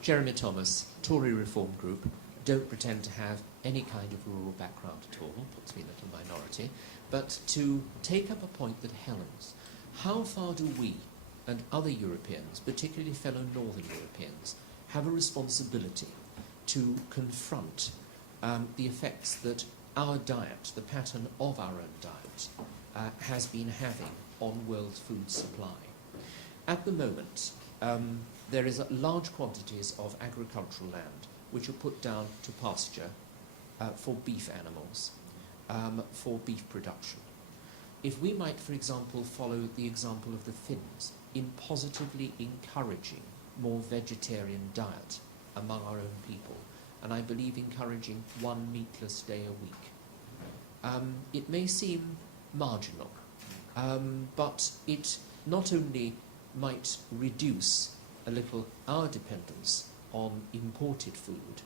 Jeremy Thomas, Tory Reform Group. Don't pretend to have any kind of rural background at all, puts me in a little minority, but to take up a point that Helen's, how far do we and other Europeans, particularly fellow Northern Europeans, have a responsibility to confront the effects that our diet, the pattern of our own diet, has been having on world food supply? At the moment, there is large quantities of agricultural land which are put down to pasture for beef animals, for beef production. If we might, for example, follow the example of the Finns in positively encouraging more vegetarian diet among our own people, and I believe encouraging one meatless day a week, it may seem marginal, but it not only might reduce a little our dependence on imported food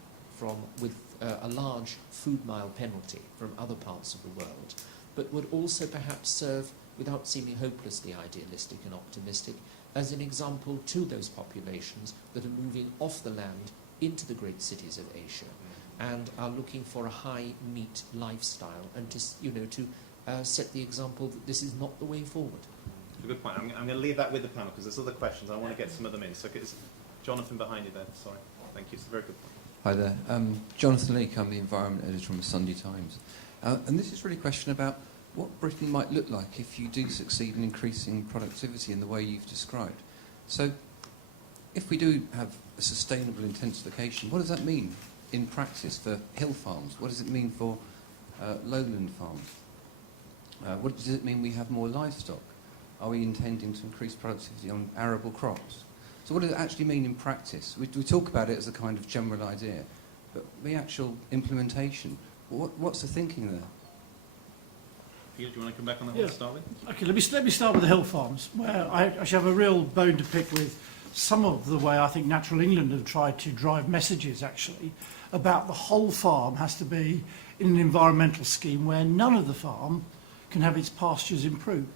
with a large food mile penalty from other parts of the world, but would also perhaps serve, without seeming hopelessly idealistic and optimistic, as an example to those populations that are moving off the land into the great cities of Asia and are looking for a high meat lifestyle, and to set the example that this is not the way forward. It's a good point. I'm going to leave that with the panel because there's other questions. I want to get some of them in. So it's Jonathan behind you there. Sorry. Thank you. It's a very good point. Hi there. Jonathan Leake, I'm the Environment Editor from the Sunday Times. And this is really a question about what Britain might look like if you do succeed in increasing productivity in the way you've described. So if we do have a sustainable intensification, what does that mean in practice for hill farms? What does it mean for lowland farms? What does it mean we have more livestock? Are we intending to increase productivity on arable crops? So what does it actually mean in practice? We talk about it as a kind of general idea, but the actual implementation, what's the thinking there? Peter, do you want to come back on that one to start with? Okay, let me start with the hill farms, where I actually have a real bone to pick with some of the way I think Natural England have tried to drive messages, actually, about the whole farm has to be in an environmental scheme where none of the farm can have its pastures improved,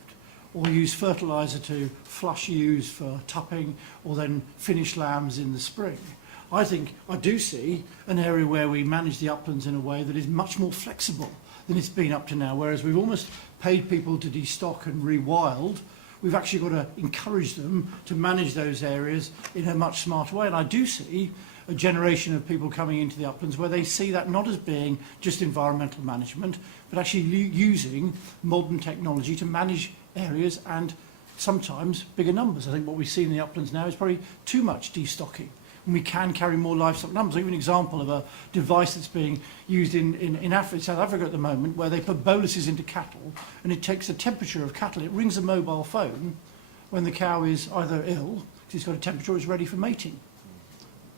or use fertiliser to flush ewes for tupping, or then finish lambs in the spring. I think I do see an area where we manage the uplands in a way that is much more flexible than it's been up to now, whereas we've almost paid people to destock and rewild. We've actually got to encourage them to manage those areas in a much smarter way. And I do see a generation of people coming into the uplands where they see that not as being just environmental management, but actually using modern technology to manage areas and sometimes bigger numbers. I think what we see in the uplands now is probably too much destocking. And we can carry more livestock numbers. I'll give you an example of a device that's being used in South Africa at the moment, where they put boluses into cattle and it takes the temperature of cattle. It rings a mobile phone when the cow is either ill, because it's got a temperature, or it's ready for mating.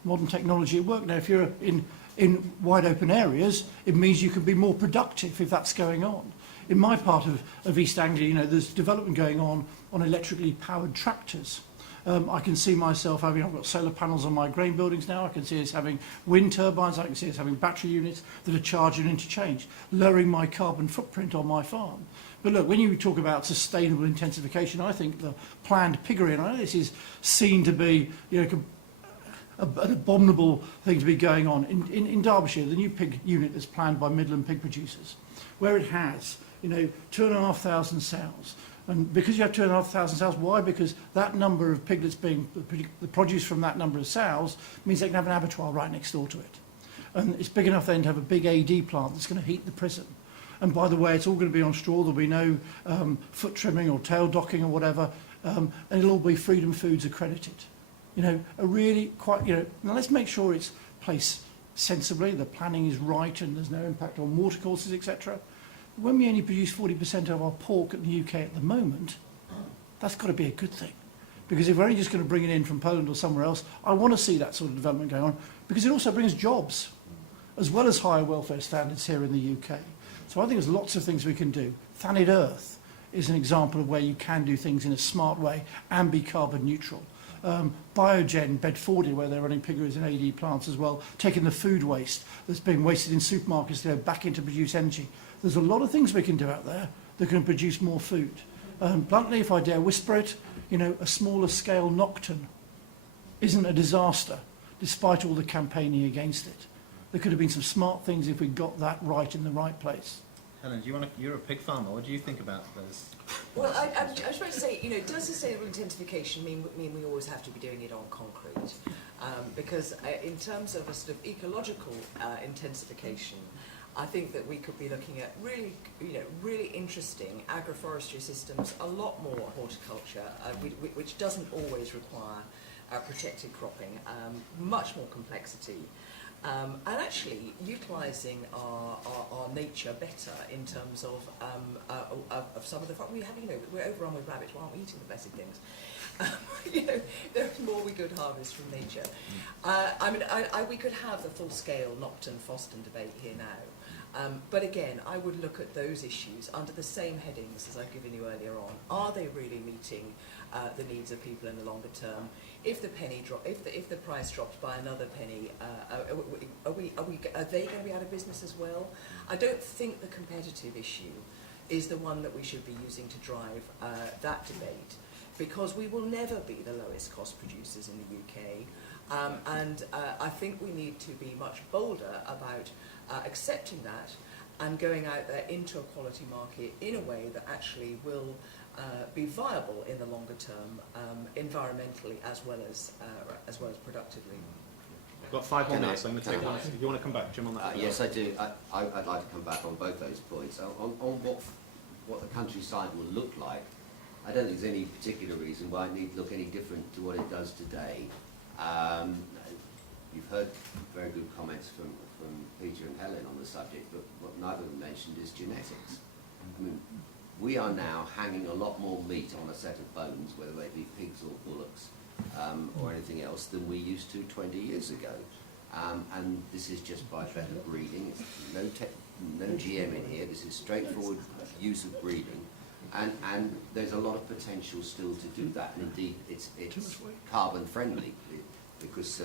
Modern technology at work. Now, if you're in wide open areas, it means you can be more productive if that's going on. In my part of East Anglia, there's development going on electrically powered tractors. I can see myself I've got solar panels on my grain buildings now. I can see us having wind turbines. I can see us having battery units that are charged and interchanged, lowering my carbon footprint on my farm. But look, when you talk about sustainable intensification, I think the planned piggery, and I know this is seen to be an abominable thing to be going on. In Derbyshire, the new pig unit that's planned by Midland pig producers, where it has 2,500 sows. And because you have 2,500 sows, why? Because that number of piglets the produce from that number of sows means they can have an abattoir right next door to it. And it's big enough then to have a big AD plant that's going to heat the prison. And by the way, it's all going to be on straw. There'll be no foot trimming or tail docking or whatever. And it'll all be Freedom Foods accredited. A really quite, now let's make sure it's placed sensibly, the planning is right and there's no impact on watercourses, etc. When we only produce 40% of our pork in the UK at the moment, that's got to be a good thing. Because if we're only just going to bring it in from Poland or somewhere else, I want to see that sort of development going on, because it also brings jobs, as well as higher welfare standards here in the UK. So I think there's lots of things we can do. Thanid Earth is an example of where you can do things in a smart way and be carbon neutral. Biogen, Bedfordia, where they're running piggeries and AD plants as well, taking the food waste that's being wasted in supermarkets to go back in to produce energy. There's a lot of things we can do out there that can produce more food. Bluntly, if I dare whisper it, a smaller scale Nocturne isn't a disaster, despite all the campaigning against it. There could have been some smart things if we got that right in the right place. Helen, you're a pig farmer. What do you think about those? Well, I was trying to say, does sustainable intensification mean we always have to be doing it on concrete? Because in terms of a sort of ecological intensification, I think that we could be looking at really interesting agroforestry systems, a lot more horticulture, which doesn't always require protected cropping, much more complexity. And actually utilising our nature better in terms of some of the we're overrun with rabbits. Why aren't we eating the blessed things? There's more we could harvest from nature. We could have the full-scale Nocton-Foston debate here now. But again, I would look at those issues under the same headings as I've given you earlier on. Are they really meeting the needs of people in the longer term? If the penny if the price dropped by another penny, are they going to be out of business as well? I don't think the competitive issue is the one that we should be using to drive that debate, because we will never be the lowest cost producers in the UK, and I think we need to be much bolder about accepting that and going out there into a quality market in a way that actually will be viable in the longer term, environmentally as well as productively. We've got 5 more minutes, so I'm going to take one. If you want to come back, Jim, on that. Yes, I do. I'd like to come back on both those points. On what the countryside will look like, I don't think there's any particular reason why it needs to look any different to what it does today. You've heard very good comments from Peter and Helen on the subject, but what neither of them mentioned is genetics. I mean, we are now hanging a lot more meat on a set of bones, whether they be pigs or bullocks or anything else, than we used to 20 years ago. And this is just by better breeding. It's no GM in here. This is straightforward use of breeding. And there's a lot of potential still to do that. And indeed, it's carbon friendly, because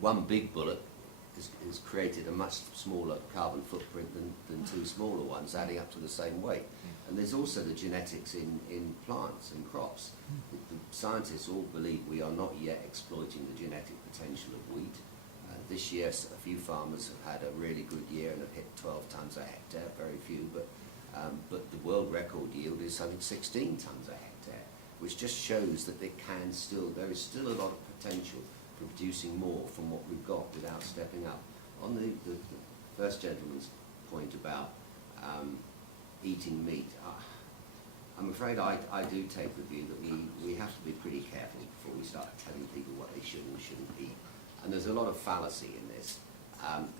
one big bullock has created a much smaller carbon footprint than 2 smaller ones, adding up to the same weight. And there's also the genetics in plants and crops. The scientists all believe we are not yet exploiting the genetic potential of wheat. This year, a few farmers have had a really good year and have hit 12 tonnes a hectare, very few, but the world record yield is, I think, 16 tonnes a hectare, which just shows that there is still a lot of potential for producing more from what we've got without stepping up. On the first gentleman's point about eating meat, I'm afraid I do take the view that we have to be pretty careful before we start telling people what they should and shouldn't eat. And there's a lot of fallacy in this.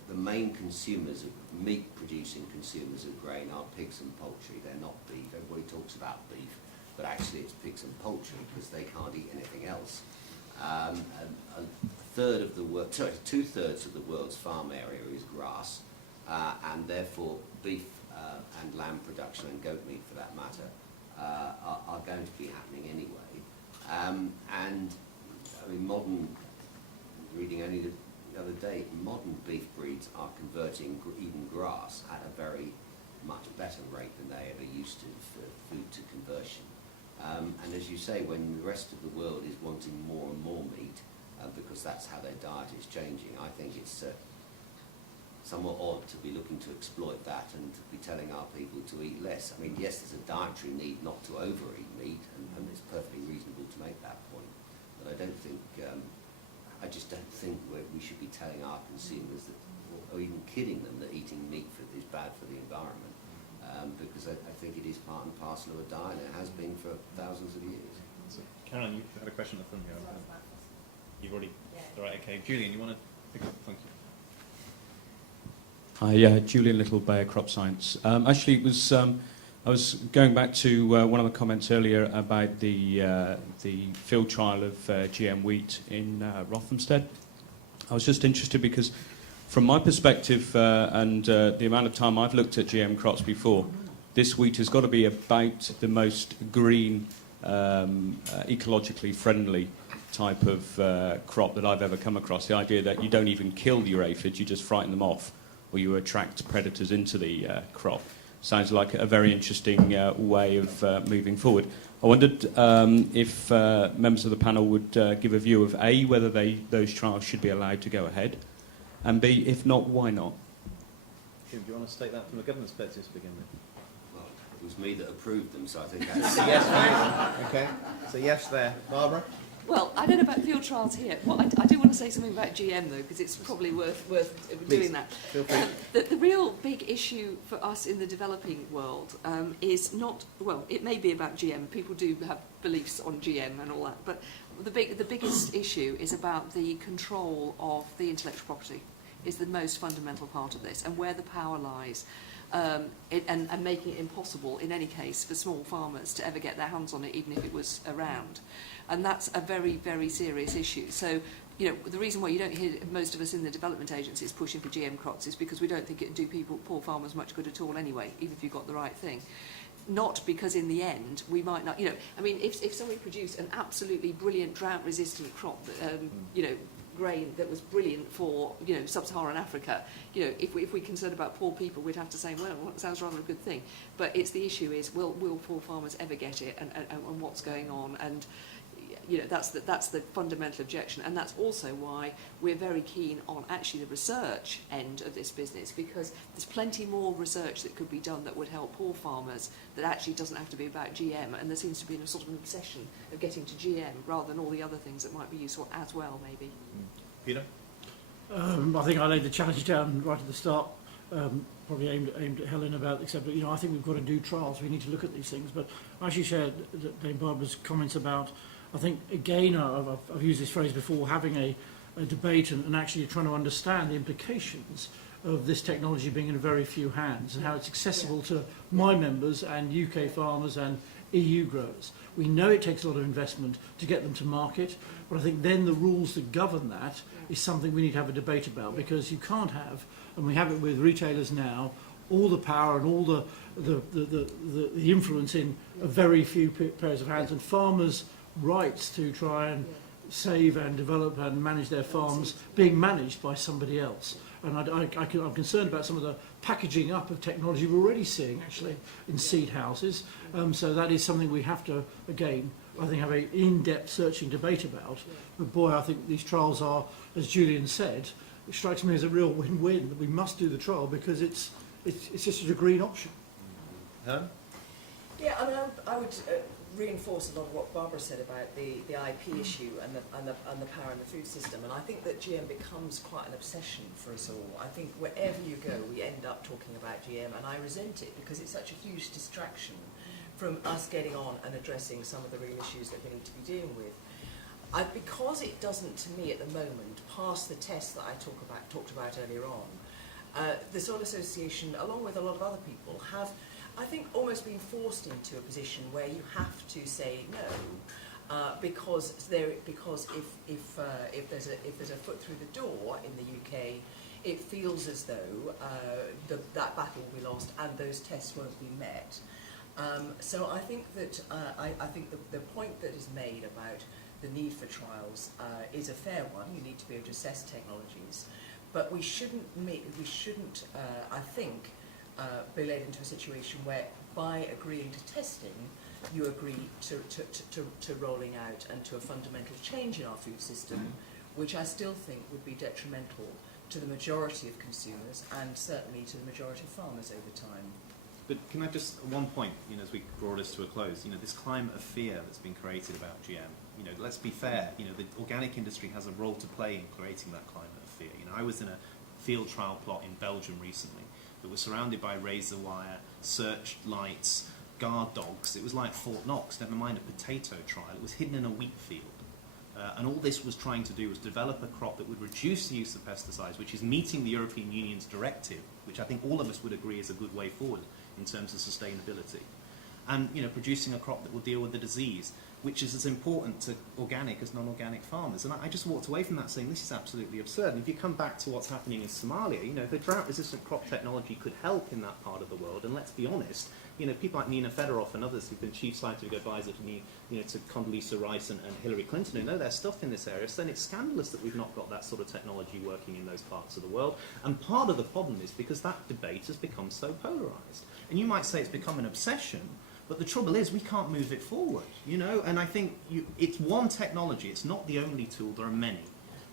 The main consumers, meat-producing consumers of grain, are pigs and poultry. They're not beef. Everybody talks about beef, but actually it's pigs and poultry because they can't eat anything else. Two-thirds of the world's farm area is grass, and therefore beef and lamb production and goat meat, for that matter, are going to be happening anyway. Reading only the other day, modern beef breeds are converting even grass at a very much better rate than they ever used to for food to conversion. And as you say, when the rest of the world is wanting more and more meat, because that's how their diet is changing, I think it's somewhat odd to be looking to exploit that and to be telling our people to eat less. I mean, yes, there's a dietary need not to overeat meat, and it's perfectly reasonable to make that point. But I just don't think we should be telling our consumers that, or even kidding them that eating meat is bad for the environment. Because I think it is part and parcel of a diet, and it has been for thousands of years. So, Karen, you had a question from here. You've already... All right, okay. Julian, you want to pick up? Thank you. Hi, Julian Little, Bayer Crop Science. Actually, it was I was going back to one of the comments earlier about the field trial of GM wheat in Rothamsted. I was just interested because, from my perspective and the amount of time I've looked at GM crops before, this wheat has got to be about the most green, ecologically friendly type of crop that I've ever come across. The idea that you don't even kill your aphids, you just frighten them off, or you attract predators into the crop. Sounds like a very interesting way of moving forward. I wondered if members of the panel would give a view of A, whether those trials should be allowed to go ahead, and B, if not, why not? Jim, do you want to state that from a government's perspective to begin with? Well, it was me that approved them, so I think that's... Yes, okay. So yes there. Barbara? Well, I don't know about field trials here. Well, I do want to say something about GM though, because it's probably worth doing that. Feel free. The real big issue for us in the developing world is not, well, it may be about GM. People do have beliefs on GM and all that, but the biggest issue is about the control of the intellectual property. Is the most fundamental part of this, and where the power lies. And making it impossible, in any case, for small farmers to ever get their hands on it, even if it was around. And that's a very, very serious issue. So, you know, the reason why you don't hear most of us in the development agencies pushing for GM crops is because we don't think it'd do poor farmers much good at all anyway, even if you got the right thing. Not because in the end we might not, you know, I mean, if somebody produced an absolutely brilliant drought-resistant crop, you know, grain that was brilliant for, you know, sub-Saharan Africa, you know, if we're concerned about poor people, we'd have to say, well, that sounds rather a good thing. But it's the issue is, will poor farmers ever get it, and what's going on? And you know, that's the fundamental objection, and that's also why we're very keen on actually the research end of this business, because there's plenty more research that could be done that would help poor farmers that actually doesn't have to be about GM, and there seems to be a sort of an obsession of getting to GM rather than all the other things that might be useful as well, maybe. Peter? I think I laid the challenge down right at the start, probably aimed at Helen about, except that, you know, I think we've got to do trials, we need to look at these things, but I actually shared Dame Barbara's comments about, I think, again, I've used this phrase before, having a debate and actually trying to understand the implications of this technology being in very few hands and how it's accessible to my members and UK farmers and EU growers. We know it takes a lot of investment to get them to market, but I think then the rules that govern that is something we need to have a debate about, because you can't have, and we have it with retailers now, all the power and all the influence in a very few pairs of hands, and farmers' rights to try and save and develop and manage their farms being managed by somebody else. And I'm concerned about some of the packaging up of technology we're already seeing actually in seed houses. So that is something we have to, again, I think have an in-depth searching debate about. But boy, I think these trials are, as Julian said, it strikes me as a real win-win that we must do the trial, because it's just a green option. Helen? Yeah, I mean, I would reinforce a lot of what Barbara said about the IP issue and the power in the food system. And I think that GM becomes quite an obsession for us all. I think wherever you go, we end up talking about GM, and I resent it because it's such a huge distraction from us getting on and addressing some of the real issues that we need to be dealing with. Because it doesn't, to me, at the moment, pass the test that I talked about earlier on, the Soil Association, along with a lot of other people, have, I think, almost been forced into a position where you have to say no, because if there's a foot through the door in the UK, it feels as though that battle will be lost and those tests won't be met. So I think that I think the point that is made about the need for trials is a fair one. You need to be able to assess technologies, but we shouldn't I think, be led into a situation where, by agreeing to testing, you agree to rolling out and to a fundamental change in our food system, which I still think would be detrimental to the majority of consumers and certainly to the majority of farmers over time. But can I just, at one point, you know, as we draw this to a close, you know, this climate of fear that's been created about GM, you know, let's be fair, you know, the organic industry has a role to play in creating that climate of fear. You know, I was in a field trial plot in Belgium recently that was surrounded by razor wire, searchlights, guard dogs. It was like Fort Knox, never mind a potato trial. It was hidden in a wheat field. And all this was trying to do was develop a crop that would reduce the use of pesticides, which is meeting the European Union's directive, which I think all of us would agree is a good way forward in terms of sustainability. And, you know, producing a crop that will deal with the disease, which is as important to organic as non-organic farmers. And I just walked away from that saying, this is absolutely absurd. And if you come back to what's happening in Somalia, you know, the drought-resistant crop technology could help in that part of the world. And let's be honest, you know, people like Nina Fedorov and others who've been chief scientific advisor to Condoleezza Rice and Hillary Clinton, who know their stuff in this area, so then it's scandalous that we've not got that sort of technology working in those parts of the world. And part of the problem is because that debate has become so polarised. And you might say it's become an obsession, but the trouble is we can't move it forward, you know, and I think it's one technology, it's not the only tool, there are many.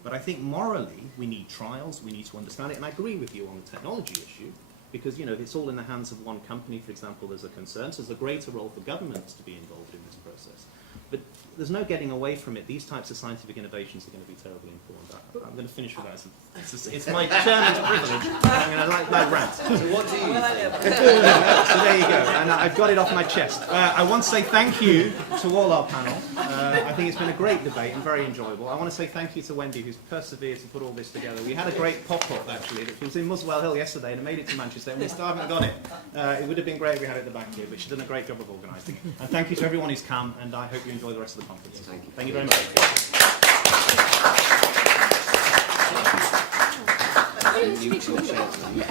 But I think morally we need trials, we need to understand it, and I agree with you on the technology issue, because, you know, if it's all in the hands of one company, for example, there's a concern. So there's a greater role for governments to be involved in this process. But there's no getting away from it. These types of scientific innovations are going to be terribly important. I'm going to finish with that. It's my chairman's privilege. I'm going to like my rant. So what do you think? So there you go. And I've got it off my chest. I want to say thank you to all our panel. I think it's been a great debate and very enjoyable. I want to say thank you to Wendy, who's persevered to put all this together. We had a great pop-up, actually, that was in Muswell Hill yesterday, and it made it to Manchester, and we still haven't got it. It would have been great if we had it at the back here, but she's done a great job of organising it. And thank you to everyone who's come, and I hope you enjoy the rest of the conference. Thank you. Thank you very much. Neutral gentlemen.